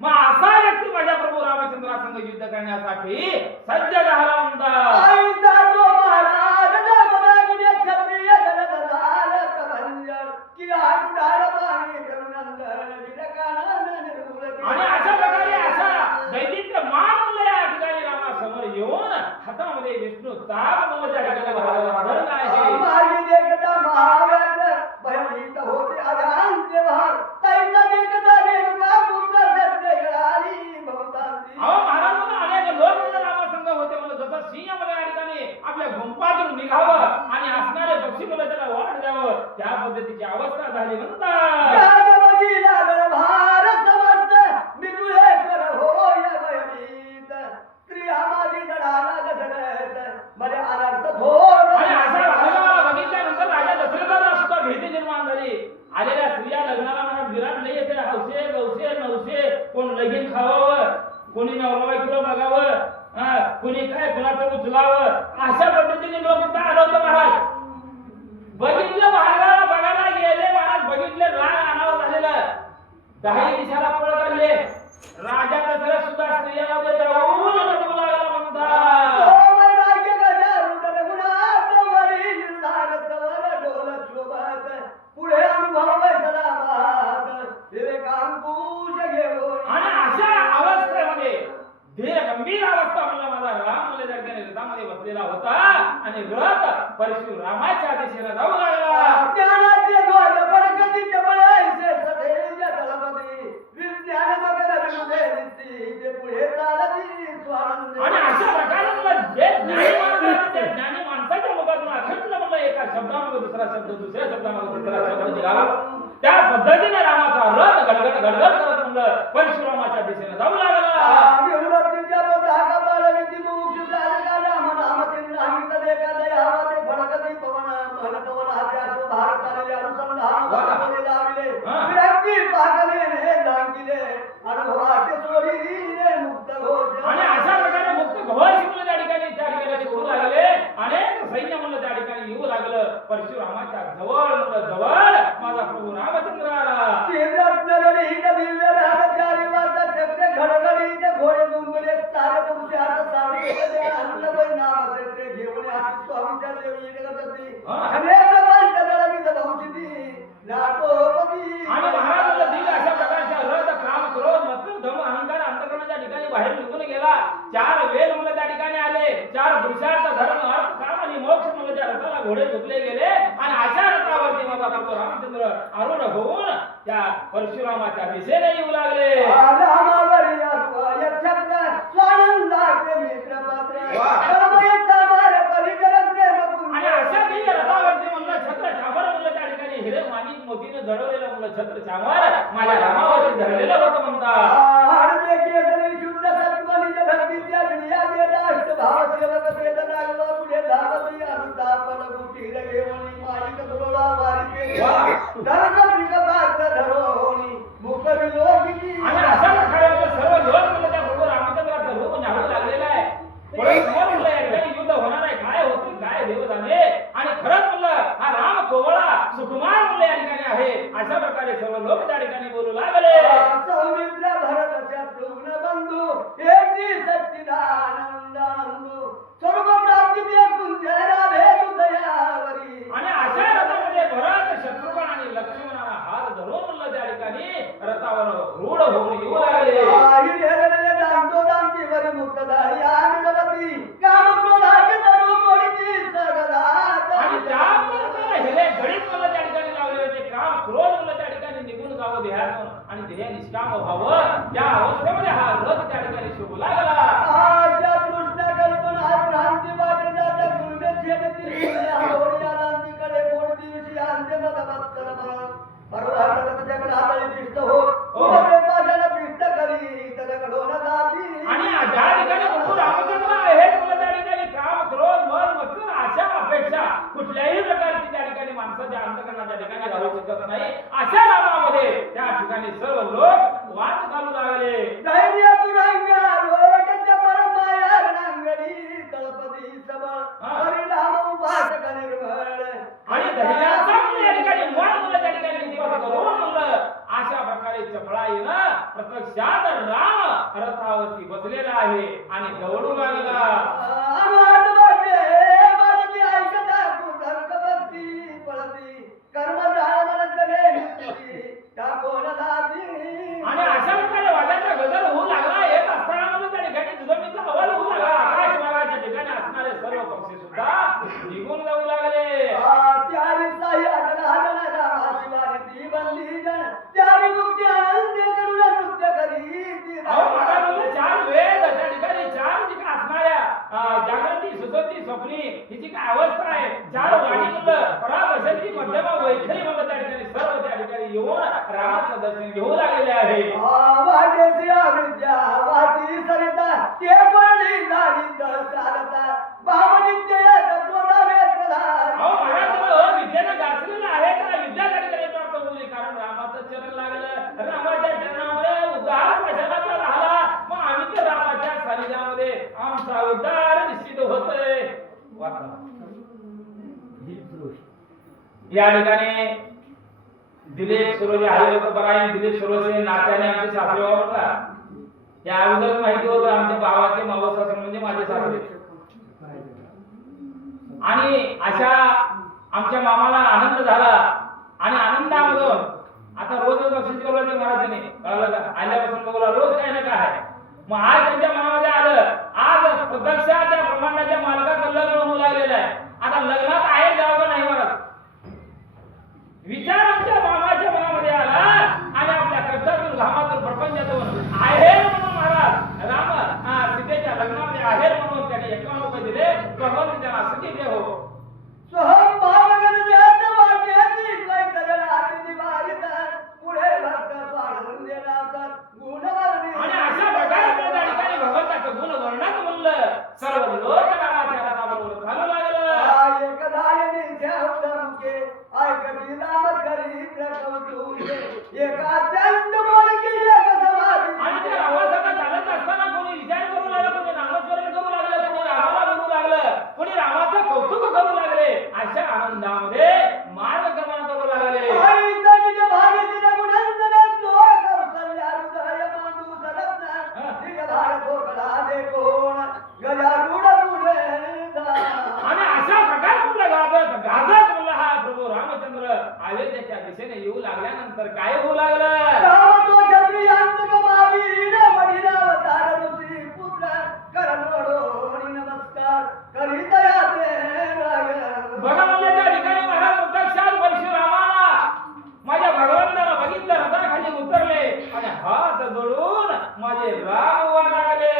मग असा व्यक्ती माझ्या प्रभू रामचंद्रासंग युद्ध करण्यासाठी सज्ज झाला म्हणतात. आईचा तो महाराज जमदग्नी क्षत्रिय जनदलाल प्रभंजन की आकुडार पाणी करुनंदन विरकानन निर्मूल केले. आणि अशा प्रकारे असा दैदित्य मान म्हणलं या ठिकाणी रामासमोर येऊन हातामध्ये विष्णू चाप म्हणलं त्या ठिकाणी धरला आहे. मार्गी देखता महाव्याघ्र भयभीत होते अजांचे भार. तैसा देखता रेणुका पुत्र सत्य गळाली बहुतांची. अहो महाराजांना अनेक लोक म्हणलं रामासंग होते म्हणलं जसं सिंह मला या ठिकाणी आपल्या गुंपातून निघावं आणि असणारे पक्षी मला त्याला वाट द्यावं त्या पद्धतीची अवस्था झाली म्हणतात. राजबगी लागल भार समर्थ मितुळे कर होय भयभीत. स्त्रिया माझी दडाला दशरथ मध्ये अनर्थ थोर. आणि असा भार्गवाला बघितल्यानंतर राजा दशरथाला सुद्धा भीती निर्माण झाली. आलेल्या स्त्रिया लग्नाला म्हणत विराट नाही येते हौसे गौसे नवसे, कोण लगीन खावावं, कोणी नवरा किलो बघावं, कोणी काय कुणाचं उचलावं, अशा पद्धतीने लोक इथं आलं होतं महाराज. बघितलं भार्गवाला बघायला गेले महाराज, बघितले राग अनावर झालेलं, 10 दिशाला पळ काढले. राजा दशरथ सुद्धा स्त्रियांमध्ये जाऊन नटू लागला म्हणतात. तो वैराग्य गजा रुदन गुणा गंभीर अवस्था म्हणलं माझा राम म्हणलं त्या ठिकाणी रथामध्ये बसलेला होता आणि रथ परशुरामाच्या दिशेने जाऊ लागला. ज्ञानाचे द्वार पडकतीचे बळायचे सदैव तळपती विज्ञान बघत हृदय दिसती ते पुढे चालती स्वानंद. आणि अशा प्रकारे मला जे ज्ञानी माणूस आहे, त्या ज्ञानी माणसाच्या मुखातून अखंड म्हणलं एका शब्दामध्ये दुसरा शब्द, दुसऱ्या शब्दामध्ये तिसरा शब्द निघाला. त्या पद्धतीने रामाचा रथ गडगड गडगड करत म्हणलं परशुरामाच्या दिशेने जाऊ लागला. आणि अशा प्रकारे मुक्त घोष म्हणलं त्या ठिकाणी शिकू लागले. अनेक सैन्य म्हणलं त्या ठिकाणी येऊ लागलं. परशुरामाच्या जवळ म्हणलं जवळ माझा प्रभू रामचंद्र आला. घोडे डोंगरे सारे पुरुष हात सारे अन्नबाई नावाचे ते घेऊन हाती स्वामीच्या देवी जगतती अनेक पंचदळ विध भौतिती नाटोपती. आणि महाराजांना दिले अशा प्रकारच्या रथ काम क्रोध मत्सर धम अहंकार अंतःकरणाच्या ठिकाणी बाहेर निघून गेला. चार वेद म्हणलं त्या ठिकाणी आले. चार पुरुषार्थ धर्म अर्थ काम आणि मोक्ष म्हणलं त्या रथाला घोडे झोपले गेले. आणि अशा रथावरती माझा प्रभू रामचंद्र आरूढ होऊन त्या परशुरामाच्या दिशेने येऊ लागले. आणि अशा दिव्य रथावरती म्हणलं छत्र छावर म्हणलं त्या ठिकाणी हिरे माणिक मोतीने जडवलेलं म्हणलं छत्र छावर माझ्या रामावरती धरलेलं होतं म्हणतात. आणि अशा प्रकारे सर्व लोक म्हणलं त्या प्रभू रामचंद्राचं रूप न्यावं लागलेलं आहे. परस्पर म्हणलं या ठिकाणी युद्ध होणार आहे. काय होतं काय देव जाणे. आणि खरंच म्हणलं हा राम कोवळा सुकुमार म्हणलं या ठिकाणी आहे. अशा प्रकारे सर्व लोक त्या ठिकाणी बोलू लागले. सौमित्र भरतच्या पूर्ण बंधू एक सच्चिदानंदानंदू सर्व प्राप्तीचे कुंजरा भेटू दयावरी. आणि अशा रथामध्ये भरत शत्रुघ्न आणि लक्ष्मणाला हात धरून म्हणलं त्या ठिकाणी रथावर रूढ होऊन येऊ लागले. आणि त्याप्रमाणे हेले गणित म्हणलं त्या ठिकाणी लावले होते. काम क्रोध म्हणलं त्या ठिकाणी निघून जावं देहातून आणि देह निष्काम व्हावं त्या अवस्थेमध्ये हा रथ त्या ठिकाणी शोभू लागला. आणि ज्या ठिकाणी प्रभू रामचंद्र आहेत म्हणलं त्या ठिकाणी काम क्रोध मद मत्सर अशा अपेक्षा कुठल्याही प्रकारची त्या ठिकाणी माणसाच्या अंतःकरणाच्या ठिकाणी राहू शकत नाही. अशा रामामध्ये त्या ठिकाणी सर्व लोक वाद घालू लागले. आणि धैर्याचा म्हणलं या ठिकाणी मन म्हणलं त्या ठिकाणी निवास करून म्हणलं अशा प्रकारे चपळाईनं प्रत्यक्षात राम रथावरती बसलेला आहे आणि दौडू लागला. आणि अशा प्रकारे वादाचा गजर होऊ लागला. येत असताना म्हणलं त्या ठिकाणी दुधमीचा आवाज होऊ लागला. आकाश मार्गाच्या ठिकाणी असणारे सर्व पक्षी सुद्धा निघून जाऊ लागले. चार वेद त्या ठिकाणी चार ठिकाणी असणाऱ्या जागृती सुसुप्ती स्वप्नी ही जी काय अवस्था आहे चार वाणी म्हणलं परावसंती मध्यमा वैखरी म्हणलं त्या ठिकाणी सर्व त्या ठिकाणी येऊन रामाचं दर्शन घेऊ लागलेले आहे. विद्येनं गाजलेलं आहे का विद्या त्या ठिकाणी प्राप्त होईल. कारण रामाचं चरण लागलं. रामाच्या चरणामध्ये उद्धार कशाचा राहिला. मग आम्ही तर रामाच्या सानिध्यामध्ये आमचा उद्धार निश्चित होतोय. या ठिकाणी दिलीप सुरोजे हरिभक्त दिलीप सुरोजे नात्याने आमचे सासरे वापरतात. या अगोदर माहिती होतं आमच्या भावाचे मावस सासरे म्हणजे माझे सासरे. आणि अशा आमच्या मामाला आनंद झाला आणि आनंदामधून आता रोजच बक्षीस करू महाराजांनी कळलं का आल्यापासून बघूला रोज काय ना काय. मग आज त्यांच्या मनामध्ये आलं आहे म्हणून त्याने 51 रुपये दिले. भगवंत त्याला असं दिले हो. सोहम भावगन जात वाट्याची काय करणार आधी वारिता पुढे भक्त पाडून देणार गुणवर्णी. आणि अशा प्रकारे त्या ठिकाणी भगवंताचं गुण वर्णन म्हणलं सर्व लोक रामाच्या रथाबरोबर चालू लागलं. एक धायनी उत्तम के ऐकती नाम करी प्रकौतुके एक अत्यंत मोडकी एक समाधी. आणि त्या रामासंग चालत असताना कोणी विचार करू लागलं, कोणी नामस्मरण करू लागलं, कोणी रामाला बोलू लागलं, कोणी रामाचं कौतुक करू लागले. अशा आनंदामध्ये मार्गक्रमण करू लागले. आणि निज भागीतील गुणंदन तो कौशल्या हृदय मांडू सरत्न निज भारत कोकणा दे कोण गजारूढ पुढे जा. आणि अशा प्रकारे म्हणलं गाजत गाजत म्हणलं हा प्रभू रामचंद्र अयोध्येच्या दिशेने येऊ लागल्यानंतर काय होऊ लागलं. राम तो क्षत्रियांत कमावीर वडिलावतार ऋषी पुत्र करनोडोनी नमस्कार करीत याते राग. बघा म्हणलं त्या ठिकाणी महाराज प्रत्यक्षात परशुरामाला माझ्या भगवंताला बघितलं, रथाखाली उतरले आणि हात जोडून माझे राम उभा लागले.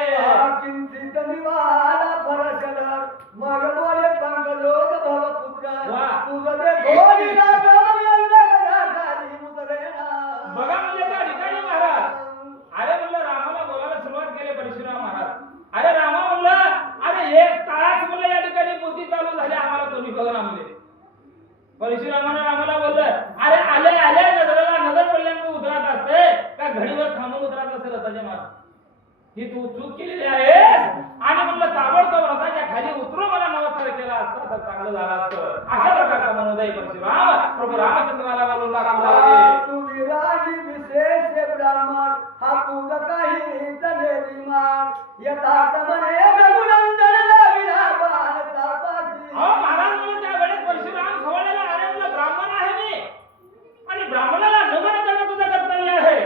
किंचित निवाला परशर मग बोले पंकलोक भवपुत्र वाह. तुझ दे गोडी रागम यंद गदाधारी मुतरेना. बघा म्हणजे त्या ठिकाणी महाराज अरे म्हणलं रामाला बोलायला सुरुवात केली परशुराम महाराज. अरे रामा म्हणलं अरे 1 तास म्हणलं या ठिकाणी पोथी चालू झाली आम्हाला कोणी बघा म्हणले. परशुरामानं रामाला बोललं अरे आले आले नजरेला नजर पडल्यामुळे उतरत असते का घडीवर थांबून उतरत असते रथाच्या मागे. ही तू चूक केलेली आहेस आणि म्हणलं ताबडतोब रथाच्या खाली उतरून मला नमस्कार केला असता तर चांगलं झालं असतं. अशा प्रकारचा मनोदय परशुराम प्रभू रामचंद्राला बोलू लागले. तुझी राणी विशेष ब्राह्मण हा तुझ काही तनेली मान यथार्थ म्हणे रघुनंदन लाविला बाण तापासी. अहो महाराज म्हणून त्या वेळेस परशुराम खवळलेला अरे म्हणलं ब्राह्मण आहे मी आणि ब्राह्मणाला नमन करणं तुझं कर्तव्य आहे.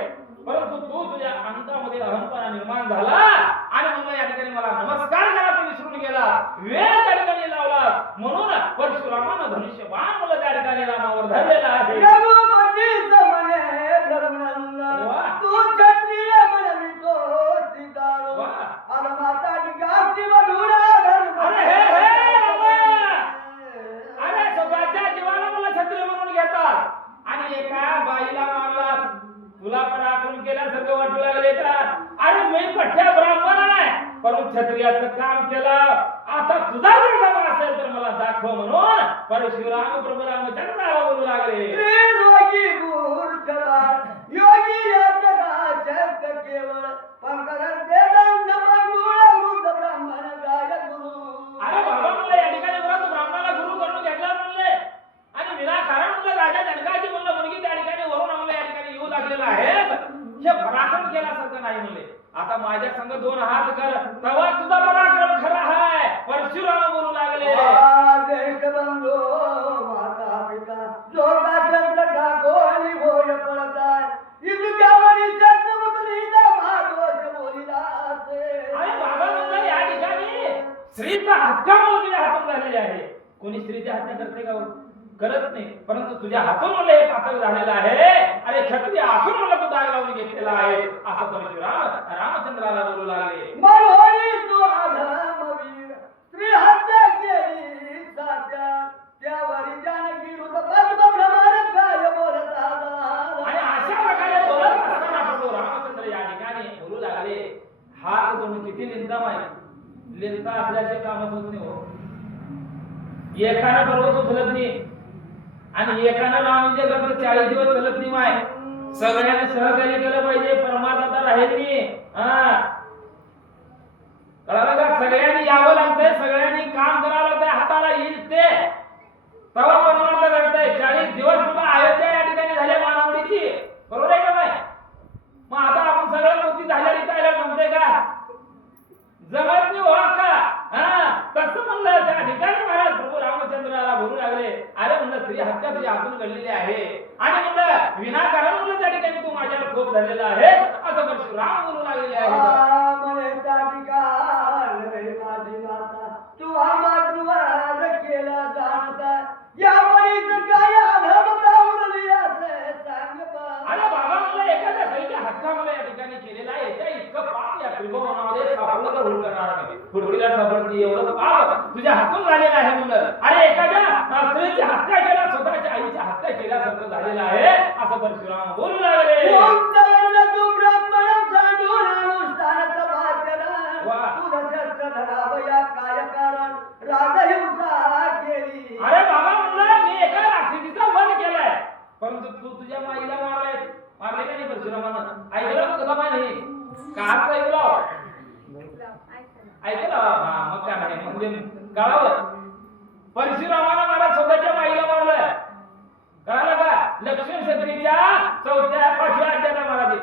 परंतु तू तुझ्या अंतामध्ये अहंपणा निर्माण झाला आणि म्हणलं या ठिकाणी मला नमस्कार करायला विसरून गेला, वेळ त्या ठिकाणी लावला म्हणून परशुरामानं धनुष्यबाण म्हणलं त्या ठिकाणी रामावर धरलेला आहे. रघुपतीच म्हणे रघुनंदन वाह. तू क्षत्रिय म्हणवितो सीतारो वाह. अन माता निगासी मधुर धर्म. अरे हे हे रामा! अरे स्वतःच्या जीवाला मला छत्री म्हणून घेतात आणि एका बाईला मारला तुला पराक्रम केल्यासारखं वाटू लागले का. अरे मी पठ्या ब्राह्मण आहे परंतु क्षत्रियाचं काम केलं. आता तुझा जर दम असेल तर मला दाखव म्हणून परशुराम प्रभू रामचंद्राला बोलू लागले. योगी मूर्ख बाळ योगी जगा शक्त केवळ पंकज वेदांत मंगूळ मृत ब्राह्मण गाय गुरु. अरे बाबा म्हणलं या ठिकाणी बघा तू ब्राह्मणाला गुरु करून घेतला म्हणले आणि विनाकारण म्हणलं राजा जनकाची म्हणलं मुलगी त्या ठिकाणी वरून म्हणलं या ठिकाणी येऊ लागलेला आहे. हे पराक्रम केल्यासारखं नाही म्हणले. आता माझ्या संग 2 हात कर तेव्हा तुझा पराक्रम खरा आहे. परशुराम बोलू लागले. देश बंधू माता पिता जो का चंद्र ठाकोनी होय पळताय इतक्यावरी चंद्रमुतलीचा भागवत बोलिला असे. आणि बाबा म्हणलं या ठिकाणी स्त्रीचा हत्या म्हणून तुझ्या हातून झालेली आहे. कोणी स्त्रीची हत्या करते का करत नाही परंतु तुझ्या हातून मला हे पातक झालेलं आहे. अरे क्षत्रिय असून मला तू दाग लावून घेतलेला आहे असं परशुराम रामचंद्राला बोलू लागले. मनोनी तू अधमवीर स्त्री हत्या केली सात्या त्यावरी जानकी रुत पद्म भ्रमण काय बोलत आला. आणि अशा प्रकारे बोलत असताना प्रभू रामचंद्र या ठिकाणी बोलू लागले. हात जोडून किती लिंता आहे. लिंता असल्याचे कामच होत नाही हो. एकानं बरोबर उचलत नाही आणि एकानं नावाचे ग्रंथ 40 दिवस चलत नाही माय. सगळ्यांनी सहकार्य केलं पाहिजे. परमात्मा राहील नाही. कळालं का. सगळ्यांनी यावं लागतंय, सगळ्यांनी काम करावं लागतंय. हाताला येईल ते तेव्हा परमात्मा घडतंय. 40 दिवस सुद्धा अयोध्या या ठिकाणी झाल्या मानवडीची. बरोबर आहे का नाही. मग आता आपण सगळं मोठी झाल्या रितायला जमते का जमत नाही हो का. तसं म्हणलं त्या ठिकाणी महाराज प्रभू रामचंद्राला बोलू लागले. अरे म्हणलं स्त्री हत्या तुझ्या हातून घडलेली आहे आणि म्हणलं विनाकारण म्हणलं त्या ठिकाणी तू माझ्यावर खोप धरलेला आहे असं परशुराम बोलू लागलेले आहे. म्हणे त्या ठिकाण रे माझी माता तू आमातवाद केला जाणता या परीचं काय अधमता उरली असे सांग बा. अरे बाबा म्हणलं एखाद्या स्त्रीच्या हत्या मला या ठिकाणी केलेला आहे. याच्या इतकं पाप या त्रिभुवनामध्ये सापडलं तर होऊ करणार नाही. पुढे जोडीला सापडती एवढं पाप तुझ्या हातून झालेलं आहे म्हणलं. अरे एखाद्या स्त्रीची हत्या केला, स्वतःच्या आईची हत्या केल्यासारखं झालेलं आहे असं परशुराम बोलू लागले. ओम तवर्ण तू ब्रह्मण सांडून अनुष्ठान तपाचरण वा. तुझं शस्त्र धरावया काय कारण राजहिंसा केली. अरे बाबा म्हणलं मी एका राक्षसीचा वध केलाय, परंतु तू तुझ्या माईला मारले का नाही परशुरामानं? ऐकलं तुझा माने का ऐकलं ऐकलं हा मग काय नाही म्हणजे कळावं. परशुरामानं मला स्वतःच्या माईला मारलं कळालं का? लक्ष्मण क्षत्रियच्या 4थ्या 5व्या अध्यायाला मला ते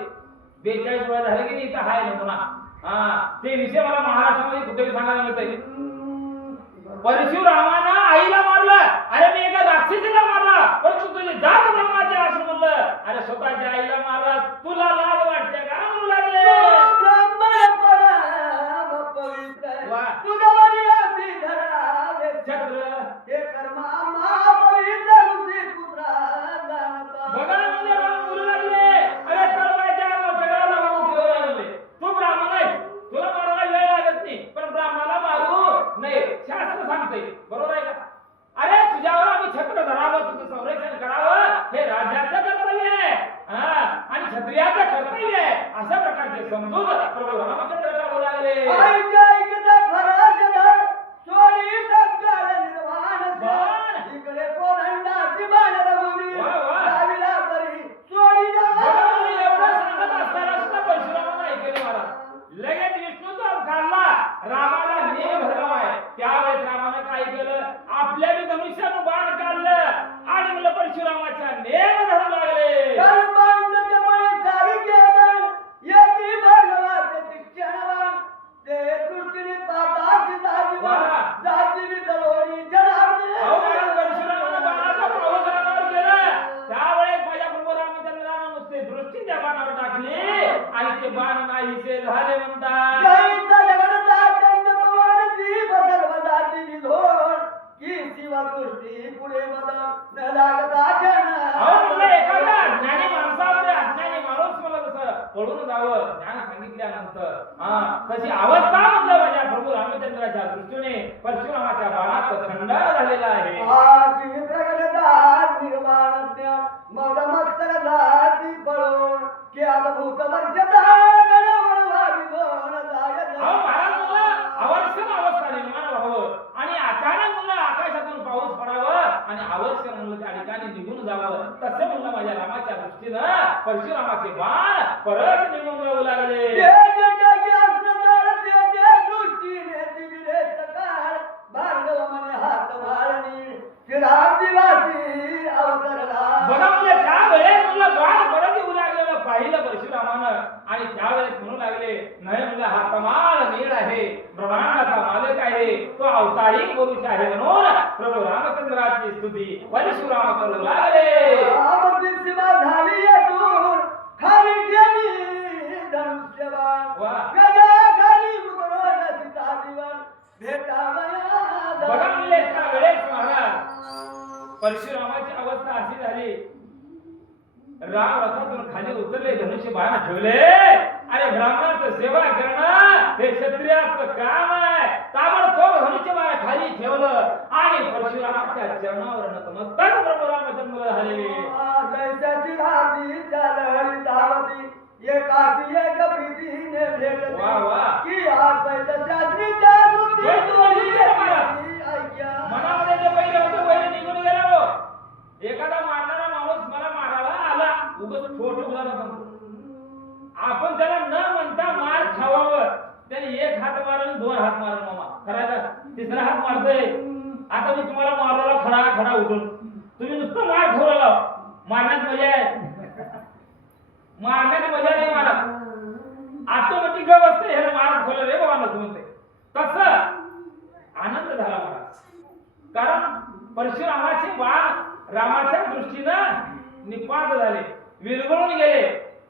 42 वेळा झाले की नाही इथं हाय ना पुन्हा. हा ते विषय मला महाराष्ट्रामध्ये कुठेही सांगायला मिळतंय. परशुरामानं आईला मारलं. अरे मी एका राक्षसीला मारला, परंतु तुझी जात ब्रह्माची असं म्हणलं. अरे स्वतःच्या आईला मारला, तुला लाज वाटते का म्हणू लागले. ब्राह्मण परम पवित्र वा. तुझ्यावरी अगदी धरावे चक्र हे कर्म आम्हा पवित्र ऋषी पुत्रा जाणता. बघा म्हणजे राम बोलू लागले. अरे कर्माच्या सगळ्याला मारू लागले. तू ब्राह्मण आहे, तुला मारायला वेळ लागत नाही, पण ब्राह्मणाला मारू नाही शास्त्र सांगते. बरोबर आहे का? अरे तुझ्यावर आम्ही छत्र धरावं, तुझं संरक्षण करावं हे राजाचं कर्तव्य आहे आणि क्षत्रियाचं कर्तव्य आहे. अशा प्रकारचे समजून प्रभू रामचंद्र का बोलू लागले. ऐका ऐकता फराज धर सोडी तत्काळ निर्वाण बाण. इकडे कोदंडाची बाण रघुवीर वा, वा. लाविला परी सोडी बघा म्हणजे एवढं सांगत असताना सुद्धा परशुरामानं ऐकले महाराज. लगेच विष्णूचा अवतारला रामाला नेम धरला आहे. त्यावेळेस रामानं काय केलं? आपल्या धनुष्यानं बाण काढलं आणि म्हणलं परशुरामाच्या नेम धरू लागले. कर्मांत जमळे सारी केदन यती भगवाचे शिक्षणवान ते दृष्टीने पाहता सीताजीवन वा. जाती विदळोनी जनार्दन. अहो महाराज परशुरामानं बाणाचा पाऊस रामावर केला. त्यावेळेस माझ्या प्रभू रामचंद्रानं नुसते दृष्टी त्या बाणावर टाकली आणि ते बाण नाहीसे झाले म्हणतात. जैसा जगडता दंड पवनती सर्वदाती विधोर की शिवदृष्टी पुढे बदल न लागता क्षण. अहो म्हणलं एखाद्या ज्ञानी माणसावर अज्ञानी माणूस मला तसं पळून जावं ज्ञान सांगितल्यानंतर तशी अवस्था म्हटलं माझ्या प्रभू रामचंद्राच्या दृष्टीने परशुरामाच्या बाणाचं खंडन झालेलं आहे. आकी प्रगटता निर्वाणज्ञ मदमत्सर जाती पळून की अद्भुत वर्षता गणवळवा विधोन जायत. अहो महाराज म्हणलं अवर्षण अवस्था निर्माण व्हावं आणि अचानक म्हणलं आकाशातून पाऊस पडावं आणि अवर्षण म्हणलं त्या ठिकाणी निघून जावं. तसं म्हणलं माझ्या रामाच्या दृष्टीनं परशुरामाचे बाण परत निघून जाऊ लागले. ते जटागी असणार ते दृष्टीने दिविले सकाळ भार्गव मने हात माळणी चिरादिवासी अवतरला. बघा म्हणजे त्यावेळेस म्हणलं बाण परत येऊ लागलेलं पाहिलं परशुरामानं आणि त्यावेळेस म्हणू लागले नाही म्हणलं हा कमाल नीळ आहे, ब्रह्मांडाचा मालक आहे, तो अवतारी पुरुष आहे म्हणून प्रभू रामचंद्राची स्तुती परशुराम करू लागले. आमची सीमा झाली दूर खाली गेली धनुष्यबाण. वा. गजा खाली मुकरोड सीता जीवन भेटावया. बघा म्हणजे त्यावेळेस महाराज परशुरामाची अवस्था अशी झाली. राम रथातून खाली उतरले, धनुष्य बाण ठेवले. अरे ब्राह्मणाचं सेवा करणं हे क्षत्रियाचं काम आहे. ताबडतोब धनुष्य बाण खाली ठेवलं आणि परशुरामाच्या चरणावर नतमस्तक प्रभू रामचंद्र झाले. जैसाची धावती चालहरी धावती एकाशी एक प्रीतीने भेटली. वा, वा. की आज शास्त्रीच्या कृती होय, दोन्ही होय, होय, ऐक्या. मनामध्ये जे पहिले होतं पहिले निघून गेलं हो. एखादा मारणारा माणूस मला मारायला आला उगाच छोट उदाहरण सांगतो. आपण त्याला न म्हणता मार खावावं. त्याने एक हात मारल 2 हात मारल मामा करायचा 3रा हात मारतोय. आता मी तुम्हाला मारला खडा खडा उठून तुम्ही नुसतं मार खावला मारण्यात मजा आहे. मारण्यात मजा नाही मारत ऑटोमॅटिक गप असते ह्याला मारत खोलं रे बाबा नको म्हणते. तसं आनंद झाला मला कारण परशुरामाचे बाण रामाच्या दृष्टीनं निपात झाले, विरघळून गेले.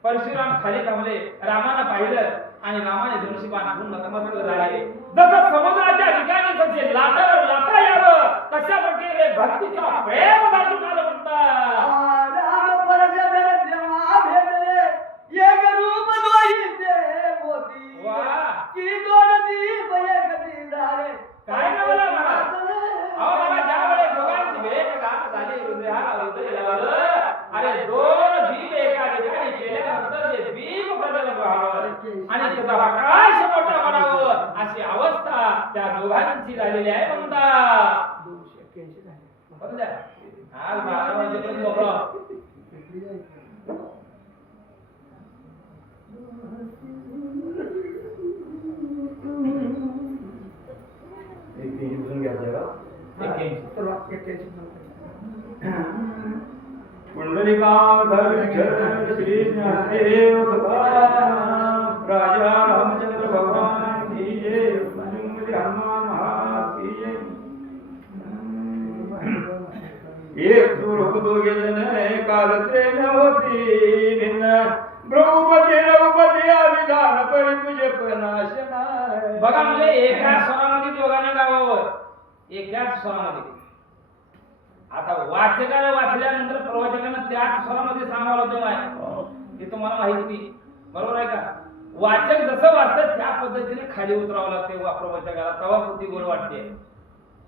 परशुराम खाली थांबले, रामानं पाहिलं आणि रामाने धनुष्य बाण घेऊन नतमस्तक झाले. जसं समुद्राच्या ठिकाणी जसे लाटावर लाटा यावं तशा प्रकारे भक्तीचा प्रेम दाटून आलं म्हणतात. राम परशुराम जेव्हा भेटले एक रूप दोहीचे मोती वा. की दोन दीप एक दिला अरे दोन दीप एका ठिकाणी केल्यानंतर ते दीप प्रज्वलित व्हावं आणि त्याचा प्रकाश मोठा बनावं अशी अवस्था त्या दोघांची झालेली आहे म्हणता. 281 झाले. बरं द्या. आज 12 वाजेपर्यंत मोकळं. श्री ज्ञानदेव तुकाराम राजा रामचंद्र भगवान की जय. हनुमान महाराज की जय. एक स्वरूप दोघे जण कालत्रे होती भिन्न ब्रह्मपती रघुपती अभिधान परिपूज प्रणाशना. बघा म्हणजे एका स्वरामध्ये दोघांना गावावर एकाच स्वरामध्ये. आता वाचकाला वाचल्यानंतर प्रवचकानं त्याच स्वरामध्ये सांगावं लागतं हे तुम्हाला माहिती नाही, बरोबर आहे का? वाचक जसं वाचतं त्या पद्धतीने खाली उतरावं लागते प्रवचकाला, तेव्हा कृती गोड वाटते.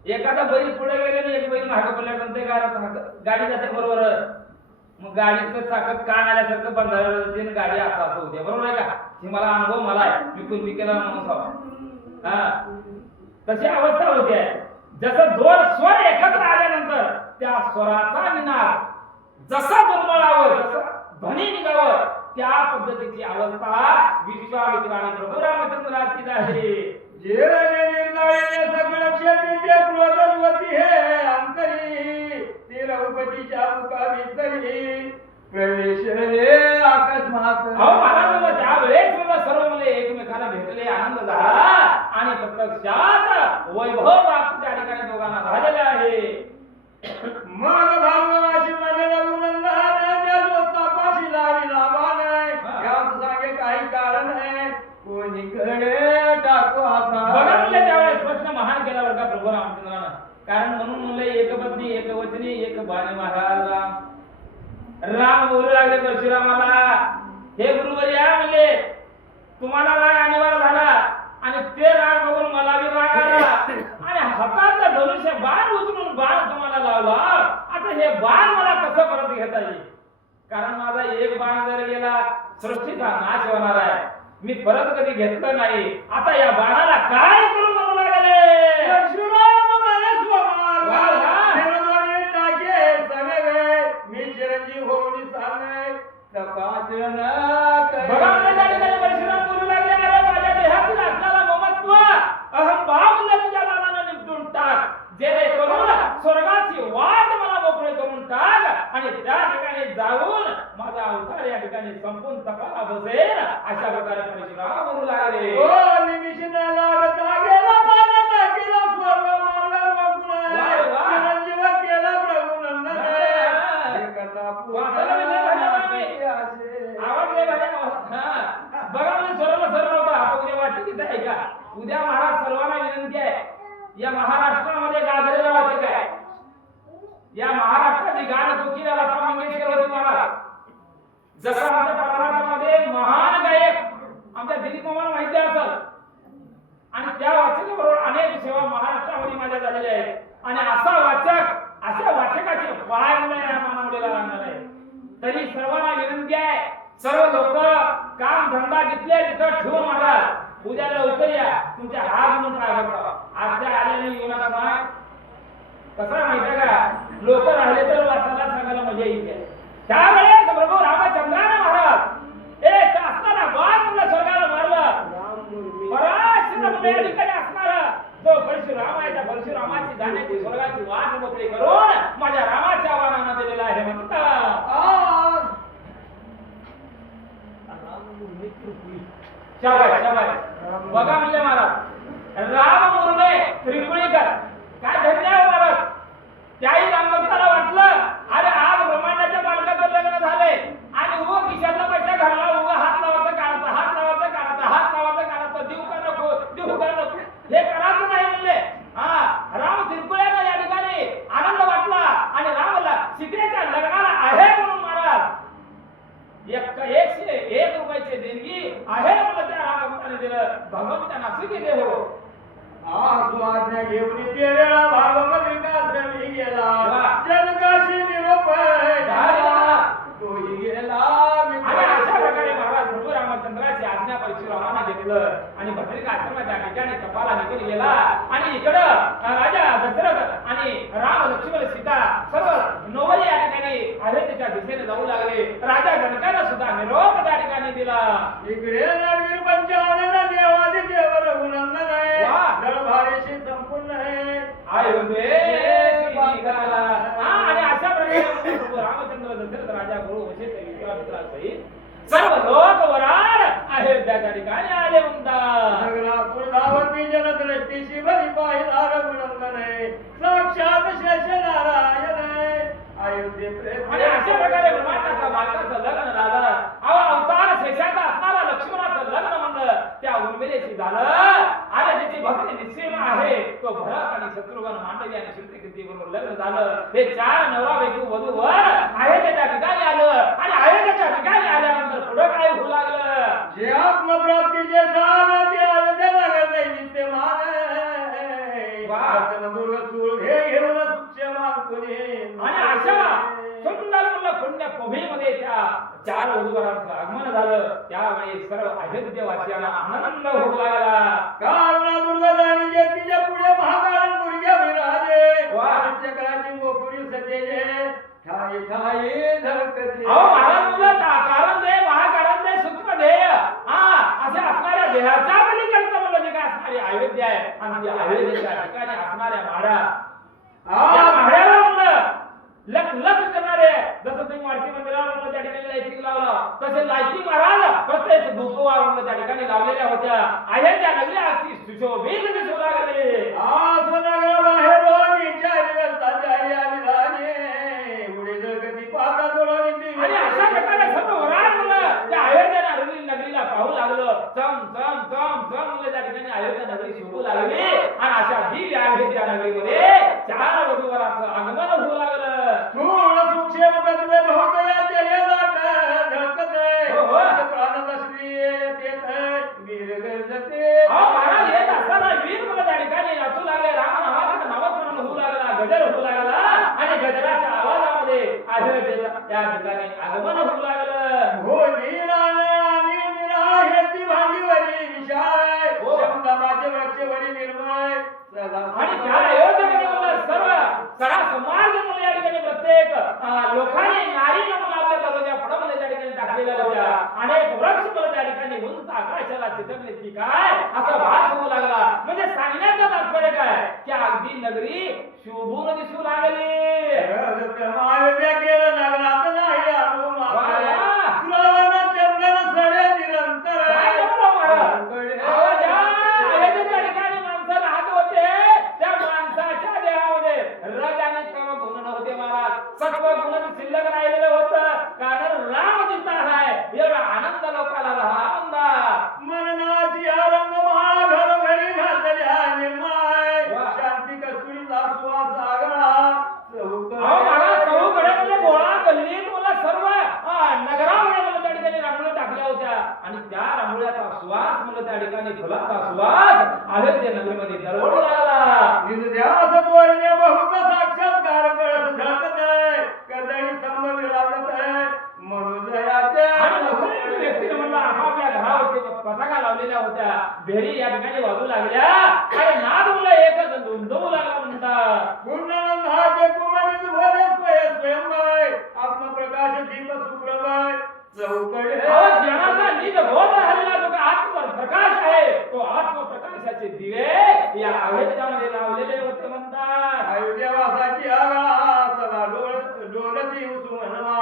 एखादा बैल पुढे गेले एक बैल मागे पडल्यानंतर गाडी जाते बरोबर, मग गाडीचं चाकत कान आल्यासारखं बंधायला जाते आणि गाडी असं होते, बरोबर आहे का? ही मला अनुभव मला आहे, मी पूर्वी केला माणूस हवा. तशी अवस्था होते. जसं दोन स्वर एकत्र आल्यानंतर त्या स्वराचा निनाद जसा दुर्मळावर जसा ध्वनी निघावर त्या पद्धतीची अवस्था विश्वामित्र आणि प्रभू रामचंद्राची आहे. जे निर्णय सगळ क्षेत्रीचे क्रोधवती हे अंतरी ते रघुपतीच्या मुखाभितरी प्रवेश रे अकस्मात. महाराज त्यावेळेस मला सर्व मुले एकमेकांना भेटले, आनंद झाला आणि प्रत्यक्षात वैभव प्राप्त त्या ठिकाणी दोघांना झालेले आहे. मग भागवाशी म्हणजे रघुनंदन जो तपाशी लावी लाभा नाही याच सांगे काही कारण आहे कोणीकडे टाकू आता. बघा म्हणले त्यावेळेस प्रश्न महान केला बरं का प्रभू रामचंद्रानं. कारण म्हणून म्हणले एकपत्नी एकवचनी एक बाणी महाराज राम बोलू लागले परशुरामाला, हे गुरुवर्या म्हणले तुम्हाला राग अनिवार्य झाला आणि ते राग बघून मला बी राग आला आणि हातात धनुष्य बाण उचलून बाण तुम्हाला लावला. आता हे बाण मला कसं परत घेता येईल? कारण माझा एक बाण जर गेला सृष्टीचा नाश होणार आहे, मी परत कधी घेतलं नाही. आता या बाणाला काय करू म्हणू लागले परशुराम मला स्वमार टाके सगळे मी चिरंजीव होऊन सांगे तपासण. बघा मला त्या ठिकाणी परशुराम बोलू लागले, अरे माझ्या देहातील असलेला ममत्व अहंभाव तुझ्या बाणानं निपटून टाक, जेणेकरून स्वर्गाची वाट मला मोकळी करून टाक आणि त्या ठिकाणी जाऊन माझा अवतार या ठिकाणी संपून तपाला बसेल. अशा प्रकारे परशुराम बोलू लागले. ओ निमिषना लागता गेला बाण टाकेला स्वर्ग मारला बघून चिरंजीव केला प्रभुनंदन हे कथा आवाज लय भारी आवाज. बघा म्हणजे सर्व सर्व होता. आता उद्या वाचक इथं आहे का? उद्या महाराज सर्वांना विनंती आहे, या महाराष्ट्रामध्ये गाजलेला वाचक आहे, या महाराष्ट्राची गाण कोकिला लता मंगेशकर होती महाराज. जसं आमच्या महाराष्ट्रामध्ये महान गायक आमच्या दिलीप मामाला माहिती असेल आणि त्या वाचकाबरोबर अनेक सेवा महाराष्ट्रामध्ये माझ्या झालेल्या आहेत. आणि असा वाचक अशा वाचकाचे पाय या मानवडीला लागणार आहे. तरी सर्वांना विनंती आहे, सर्व लोक काम धंदा जिथल्या तिथं ठेवून महाराज उद्या लवकर या. तुमच्या हात म्हणून काय करता आजच्या आल्याने येऊ नका. माय कसं माहितीये का, लोक राहिले तर वाचायला सांगायला मजा येते. त्यावेळेस प्रभू रामचंद्राने महाराज एक असणारा बाण मुलं स्वर्गाला मारलं. पराशर या ठिकाणी असणारा जो परशुराम आहे त्या परशुरामाची जाण्याची स्वर्गाची वाट मोकळी करून माझ्या रामाच्या आव्हानानं दिलेला आहे म्हणतात. शाबास शाबास. बघा म्हणजे महाराज राम मुर्मे त्रिपुळीकर काय धन्य आहे महाराज. त्याही रामभक्ताला वाटलं अरे आज ब्रह्मांडाच्या मालकाचं लग्न झाले आणि उभं खिशातला पैसा घालला, उभं हात लावायचं काढायचं, हात लावायचं काढायचं, हात लावायचं काढायचं, देऊ का नको देऊ का नको हे करायचं नाही म्हणले. राम त्रिपुळ्याला या ठिकाणी आनंद वाटला आणि रामला सीतेच्या लग्नाला आहे म्हणून महाराज 101 रुपयाची देणगी आहे म्हणून त्या रामभक्ताने दिलं. भगवंता नासिक दे हो. आज्ञा घेऊन तेरा भागवत विकास गेला जनकाशी निरोप झाला घेतलं आणि भद्रिका आश्रमाच्या ठिकाणी कपाला निघून गेला आणि इकडं राजा दशरथ आणि राम लक्ष्मण सीता सर्व नोवरी या ठिकाणी अयोध्येच्या दिशेने जाऊ लागले. राजा जनकाला सुद्धा निरोप त्या ठिकाणी दिला. इकडे नरवीर पंचानन देवादी देव रघुनंदन आहे. वाह. दरबारीशी संपूर्ण आहे. अयोध्येस निघाला. आणि अशा प्रकारे प्रभू रामचंद्र दशरथ राजा गुरु वशिष्ठ विश्वामित्रासहित सर्व लोक वराड अयोध्याच्या ठिकाणी आले म्हणतात. नगरातून धावती जनदृष्टीशी भरी पाहिला रघुनंदन आहे. साक्षात शेष नारायण आहे. अयोध्ये आणि अशा प्रकारे ब्रह्मांडाचा बालकाचं लग्न झालं. अवतार शेषाचा असणारा लक्ष्मणाचं लग्न म्हणलं त्या उर्मिलेशी झालं. आणि ज्याची भक्ती निश्चय आहे तो भरत आणि शत्रुघ्न मांडवी आणि श्रुतिकीर्ती बरोबर लग्न झालं. हे चार नवरा बायको वधूवर अयोध्येच्या ठिकाणी आलं आणि अयोध्येच्या ठिकाणी आल्यानंतर पुढे काय होऊ लागलं. जे आत्मप्राप्तीचे साधन ते अयोध्या नगर नित्यमान घेऊन सुक्षमान कुणी आणि अशा सुंदर म्हणलं पुण्य पोभीमध्ये त्या चार वधूवरांचं आगमन झालं. त्यावेळी सर्व अयोध्येवासियांना आनंद होऊ लागला. कारण दुर्गदानी जे तिच्या पुढे महाकाल दुर्गा विराजे. वाह. चक्राची मोपुरी सजेले ठाई ठाई धडकते. अहो महाराज म्हणलं कारण दे महाकारण दे सूक्ष्म ध्येय असे असणाऱ्या देहाच्या पलीकडचं म्हणलं जे काय असणारी अयोध्या आहे आणि त्या अयोध्येच्या ठिकाणी असणाऱ्या माढा त्या माढ्याला म्हणलं लख लख करणारे जसं तुम्ही मारुती मंदिरावर म्हणलं त्या ठिकाणी लाइटिंग लावलं तसे लाइटिंग महाराज प्रत्येक धुपवार म्हणलं त्या ठिकाणी लावलेल्या होत्या. अयोध्या नगरी अगदी सुशोभित दिसू लागली. सोनगर बाहेर पाहता डोळ्यांनी आणि अशा प्रकारे सर्व वराड म्हणलं त्या अयोध्या नगरीला पाहू लागलं. चम चम चम चम म्हणलं त्या ठिकाणी अयोध्या नगरी शोभू लागली. आणि अशा दिव्य अयोध्या नगरीमध्ये चार वधूवरांचं आगमन होऊ लागलं. स्थूल सूक्ष्म तत्वे बहुतयाचे येतात झळकते. प्राणाचा श्री येते वीर गरजते. महाराज येत असताना वीर मला त्या ठिकाणी नाचू लागले. राम नावाचं नामस्मरण होऊ लागला. गजर होऊ लागला आणि गजराच्या आवाजामध्ये अयोध्येला त्या ठिकाणी आगमन होऊ लागलं. हो नीराने आणि निराहेची भांडीवरी विशाय. शब्दामाचे वृक्षवरी निर्मय आणि त्या अयोध्येमध्ये मला सर्व सगळा समाज म्हणून या ठिकाणी प्रत्येक लोकांनी नारी म्हणून आपल्या दरवाजा फळामध्ये त्या ठिकाणी टाकलेल्या होत्या. अनेक वृक्ष मला त्या ठिकाणी उंच आकाशाला चिटकले की काय असा भास होऊ लागला. म्हणजे सांगण्याचं तात्पर्य काय की अगदी नगरी शोभून दिसू लागली. केलं नगरात नाही चंदन सडे निरंतर. अयोध्येच्या ठिकाणी माणसं राहत होते. त्या माणसाच्या देहामध्ये रज आणि तम गुण नव्हते महाराज. सत्व गुण शिल्लक राहिलेलं होतं. कारण राम जिता आहे एवढा आनंद लोकाला राहा आनंद. मननाची रंग महाळ घर घरी घातल्या निर्माय. शांती कस्तुरीचा सुवास आगळा चौकडे गोळा गल्लीत मला सर्व नगरामध्ये मला त्या ठिकाणी रांगोळी टाकल्या होत्या. आणि त्या रांगोळ्याचा सुवास मला त्या ठिकाणी फुलाचा सुवास अयोध्ये नगरीमध्ये दरवळू लागला. निजध्यास तोरणे बहुत साक्षात्कार कळस झळकत आहे. कदळी स्तंभ विराजत आहे मनुजयाचे. आणि लोकांनी व्यक्तीने म्हणलं आपापल्या घरावरती पताका लावलेल्या होत्या. भेरी या ठिकाणी वाजू लागल्या आणि नाद मुलं एकच धुंदवू लागला म्हणतात. पूर्णानंदाचे कुमारी भरे स्वयंमय. आत्मप्रकाश दीप सुप्रभय चौकडे. ज्ञानाचा निज बोध राहिलेला जो आत्मप्रकाश आहे तो आत्मप्रकाशाचे दिवे या अयोध्यामध्ये लावलेले होते म्हणतात. अयोध्यावासाची आगा सदा डोलती उसुमनवा.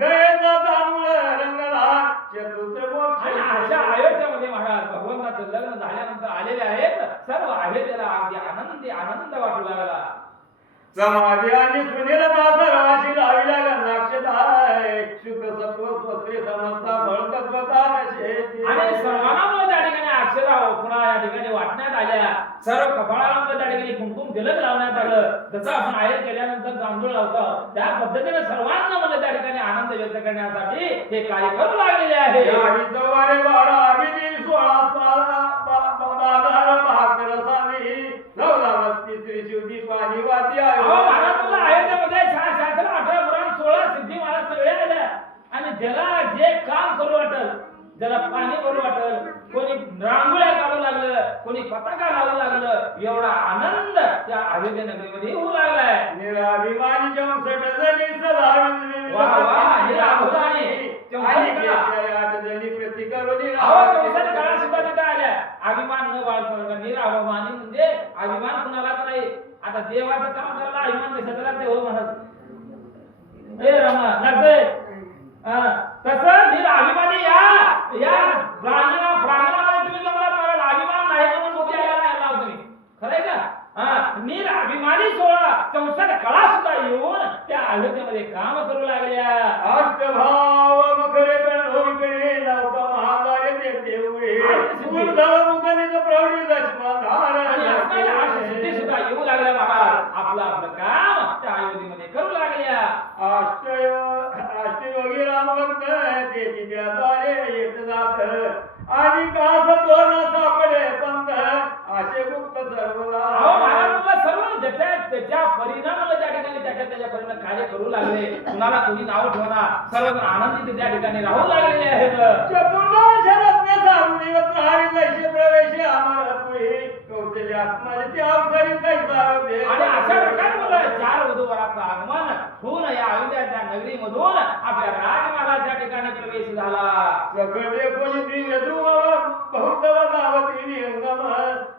गयचा तांबूळ रंगला चतुर्थ मोक्ष. आणि अशा अयोध्यामध्ये महाराज भगवंताचं लग्न झाल्यानंतर आलेले आहेत. सर्व अयोध्येला अगदी आनंद वाटू लागला. समाधी आणि सुनीलता सर्वाशी लाविला गंधाक्षदाय. शुद्ध सत्व स्वस्त्री समजता फळतत्वता नशेती. आणि सर्वांना मला त्या ठिकाणी अक्षरा पुन्हा या ठिकाणी वाटण्यात आल्या. सर्व कपाळाला मला त्या ठिकाणी कुंकुम तिलक लावण्यात आलं. जसं आपण आयर केल्यानंतर तांदूळ लावतो त्या पद्धतीने सर्वांना मला त्या ठिकाणी आनंद व्यक्त करण्यासाठी हे कार्य करू लागलेले आहे. चौवारे बारा अभिजी 16 बाजार 72 साली 9 श्री शिवजी पाणी वादी महाराजांना अयोध्येमध्ये 18 पुराण 16 सिद्धी महाराज सगळे आल्या. आणि ज्याला जे काम करू वाटल ज्याला पाणी भरू वाटल कोणी रांगोळ्या काढू लागलं, कोणी पताका लावू लागलं. एवढा आनंद त्या अयोध्या नगरीमध्ये होऊ लागलाय. निराभिमानी चौसष्ट जणी सदाविंद्री वा वा, निराभिमानी चौसष्ट कळा. आठ जणी प्रतिकरुणी अहो, 64 कळा सुद्धा तिथे आल्या. अभिमान न बाळगता निराभिमानी म्हणजे अभिमान कुणालाच नाही. आता देवाचं काम करायला अभिमान कशाला ते हो म्हणत ए रामा लागते. तसं निराभिमानी या प्रांगणामध्ये तुम्ही जमला महाराज. अभिमान नाही म्हणून मोठी आला लाव तुम्ही. खरंय का? निराभिमानी 64 कळा सुद्धा येऊन त्या अयोध्येमध्ये काम करू लागल्या. अष्टभाव मकरे कणोविकडे नौका महागारे देते उडे उर्धव मुगनित प्रौढी दशमाधार आणि असणाऱ्या अष्टसिद्धी सुद्धा येऊ लागल्या महाराज. आपलं आपलं काम त्या अयोध्येमध्ये करू लागल्या. अष्टयोगी रामभक्त तेची द्वारे येत जात आणि कास तो न सापडे पंत असे गुप्त सर्वदा. अहो महाराज सर्व ज्याच्या परिणामाला त्या ठिकाणी त्याच्या परिणाम कार्य करू लागले. कुणाला कोणी नाव ठेवणार, सर्वजण आनंदित त्या ठिकाणी राहू लागलेले आहेत. चतुर्दशरत्ने सारुणीवत हरी जैसे प्रवेश आम्हाला पुढे कौशल्य आत्माची अवसरी कैसावे. आणि अशा प्रकारे मला 4 वधूवराचं आगमन होऊन या अयोध्याच्या नगरीमधून आपल्या राजमहाराज त्या ठिकाणी प्रवेश झाला. सकळे कोणी दिव्य ध्रुव बहुतव गावती नियंगम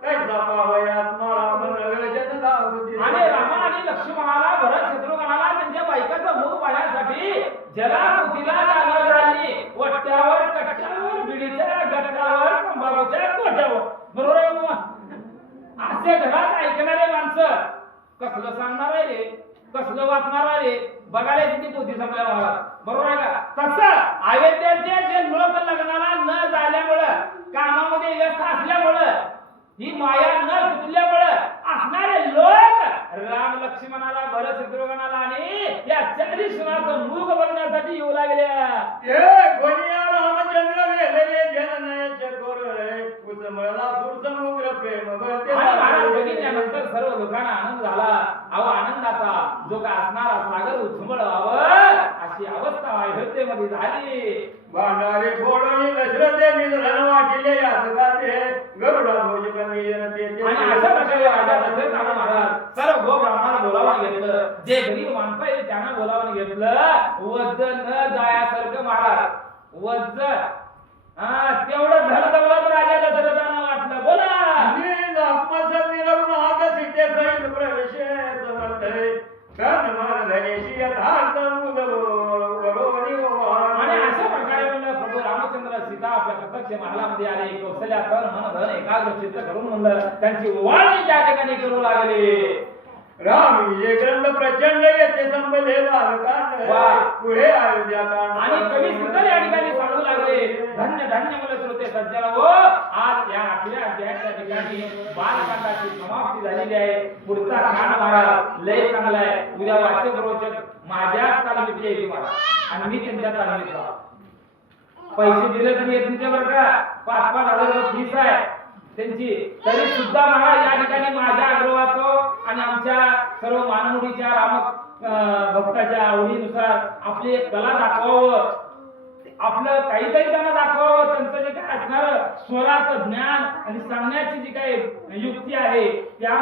कैसा पावया आत्माराम नगर जनदावती. आणि रामा आणि लक्ष्मणाला भरत शत्रुघ्नाला त्यांच्या बायकाचं मुख पाहण्यासाठी जलाकृतीला जागा झाली. वट्ट्यावर कट्ट्यावर बिडीच्या गट्टावर तंबाखूच्या कोट्यावर. बरोबर आहे बाबा? असे घरात ऐकणारे माणसं कसलं सांगणार आहे रे, कसलं वाचणार आहे रे, बघायला किती बुद्धी संपल्या महाराज. बरोबर आहे का? तसं अयोध्येचे जे लोक लग्नाला न झाल्यामुळं, कामामध्ये व्यस्त असल्यामुळं, ही माया न चुकल्यामुळं असणारे लोक राम लक्ष्मणाला भरत शत्रुघ्नाला आणि या 40 सुनाचं मुख बघण्यासाठी येऊ लागल्या. कोणी रामचंद्र वेलेले जननय चकोर रे कुसमळला सुरसमुद्र प्रेम भरते. आणि महाराज बघितल्यानंतर सर्व लोकांना आनंद झाला. अहो आनंदाचा जो का असणारा सागर उचमळावं अशी अवस्था अयोध्येमध्ये झाली. भांडारे फोडून दशरथे निधन वाटिले याचकाते गरुडा भोजपणी जनते. आणि अशा प्रकारे राजा दशरथ महाराज सर्व गोब्राह्मणाला बोलावून घेतलं. जे गरीब माणसं आहे त्यांना बोलावून घेतलं. वज्ज न जायासारखं महाराज वज्ज तेवढं धन दौलत राजा दशरथांना वाटलं. बोला नीज आत्मसर निरवून हात सीते सहित प्रवेश समर्थ कर्म मन धनेशी यथार्थ मुदवरोनी ओवाळी. आणि अशा प्रकारे म्हणलं प्रभू रामचंद्र सीता आपल्या प्रत्यक्ष महालामध्ये आले. कौशल्या तन मन धन एकाग्र चित्त करून म्हणलं त्यांची ओवाळणी त्या ठिकाणी करू लागले. राम विजय ग्रंथ प्रचंड येते संबले बालकांड पुढे अयोध्या कांड. आणि कवी सुंदर या ठिकाणी सांगू लागले. धन्य धन्य मला श्रोते सज्जन हो, आज या 8व्या अध्यायाच्या ठिकाणी बालकांडाची समाप्ती झालेली आहे. पुढचा कांड महाराज लय चांगला आहे. उद्या वाचक प्रवचक माझ्याच तालमीत येईल महाराज आणि मी त्यांच्या तालमीत राहतो. पैसे दिले तरी येत तुमच्या बरं का. 5-5 हजार फीस आहे त्यांची, तरी सुद्धा महाराज या ठिकाणी माझ्या आग्रहातो आणि आमच्या सर्व मानमुडीच्या राम भक्ताच्या आवडीनुसार आपली एक कला दाखवावं, आपलं काहीतरी त्यांना दाखवावं. त्यांचं जे काय असणार स्वराचं ज्ञान आणि सांगण्याची जी काही युक्ती आहे त्या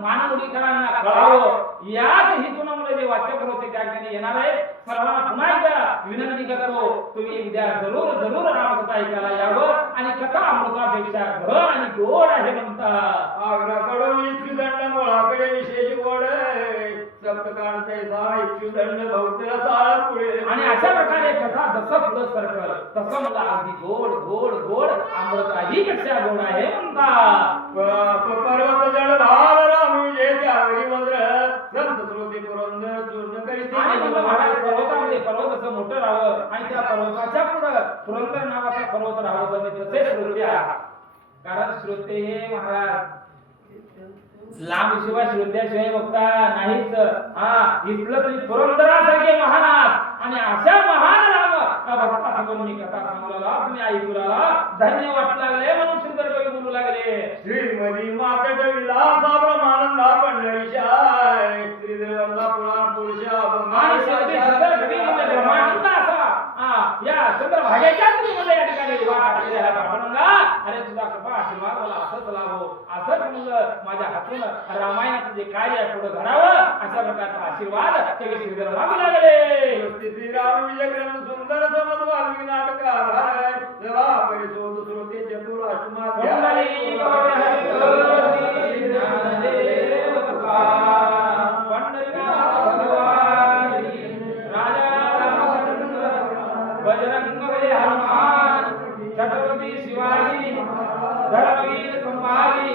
मानमुडीकरांना कळावं. याच हेतून जे वाचक होते त्या ठिकाणी येणार आहे. सर्वांना पुन्हा एकदा विनंती करतो, तुम्ही उद्या जरूर जरूर रामकथा ऐकायला यावं. आणि कथा अमृतापेक्षा घन आणि गोड आहे म्हणता. आग्राकडून इच्छुदंड मुळाकडे विशेष गोड सप्तकांडचे सा इच्छुदंड भौतला साळा पुढे. आणि अशा प्रकारे कथा जसं पुढं सरकल तसं मला अगदी गोड गोड गोड अमृताही पेक्षा गोड आहे म्हणता. पर्वत जड भार राम विजय त्यावरी वज्र संत श्रोते पुरंदर चूर्ण करीत. आणि म्हणलं महाराज पर्वतामध्ये पर्वत असं मोठं राहावं आणि त्या पर्वताच्या पुढं पुरंदर नावाचा पर्वत राहावं तर मी तसे श्रोते आहे. कारण श्रोते हे महाराज लांब शिवाय श्रोत्याशिवाय बघता नाहीच. इथलं तुम्ही पुरंदरासारखे महान आहात आणि अशा महान राम भक्तासमोर मी कथा सांगू लागला, तुम्ही ऐकू लागला, धन्य वाटू लागले म्हणून सुंदर कवी बोलू लागले. श्रीमती माता विलासा ब्रह्मानंदा पंढरीशाय श्रीदेवांना पुराण पुरुषा आणि शेवटी सुंदर कवी म्हणजे ब्रह्मानंद असा या चंद्रभागेच्या तुम्ही म्हणजे या ठिकाणी वाट टाकलेला पांडुरंगा. अरे माझ्या हातून रामायणाचं जे कार्य आहे पुढे घडावं अशा प्रकारचा आशीर्वाद ते श्रीधर मागू लागले. श्रीराम विजय ग्रंथ सुंदर समज वाल्मिकी नाटकार आहे. जरा परिशोध श्रोते चतुर अष्टमाध्याय. पुंडलिक हरी ज्ञानदेव तुकार. पंढरीनाथ भगवान राजा रामचंद्र बजरंग बली हनुमान छत्रपती शिवाजी धर्मवीर संभाजी.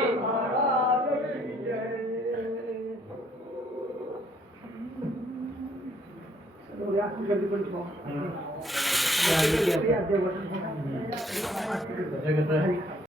जगत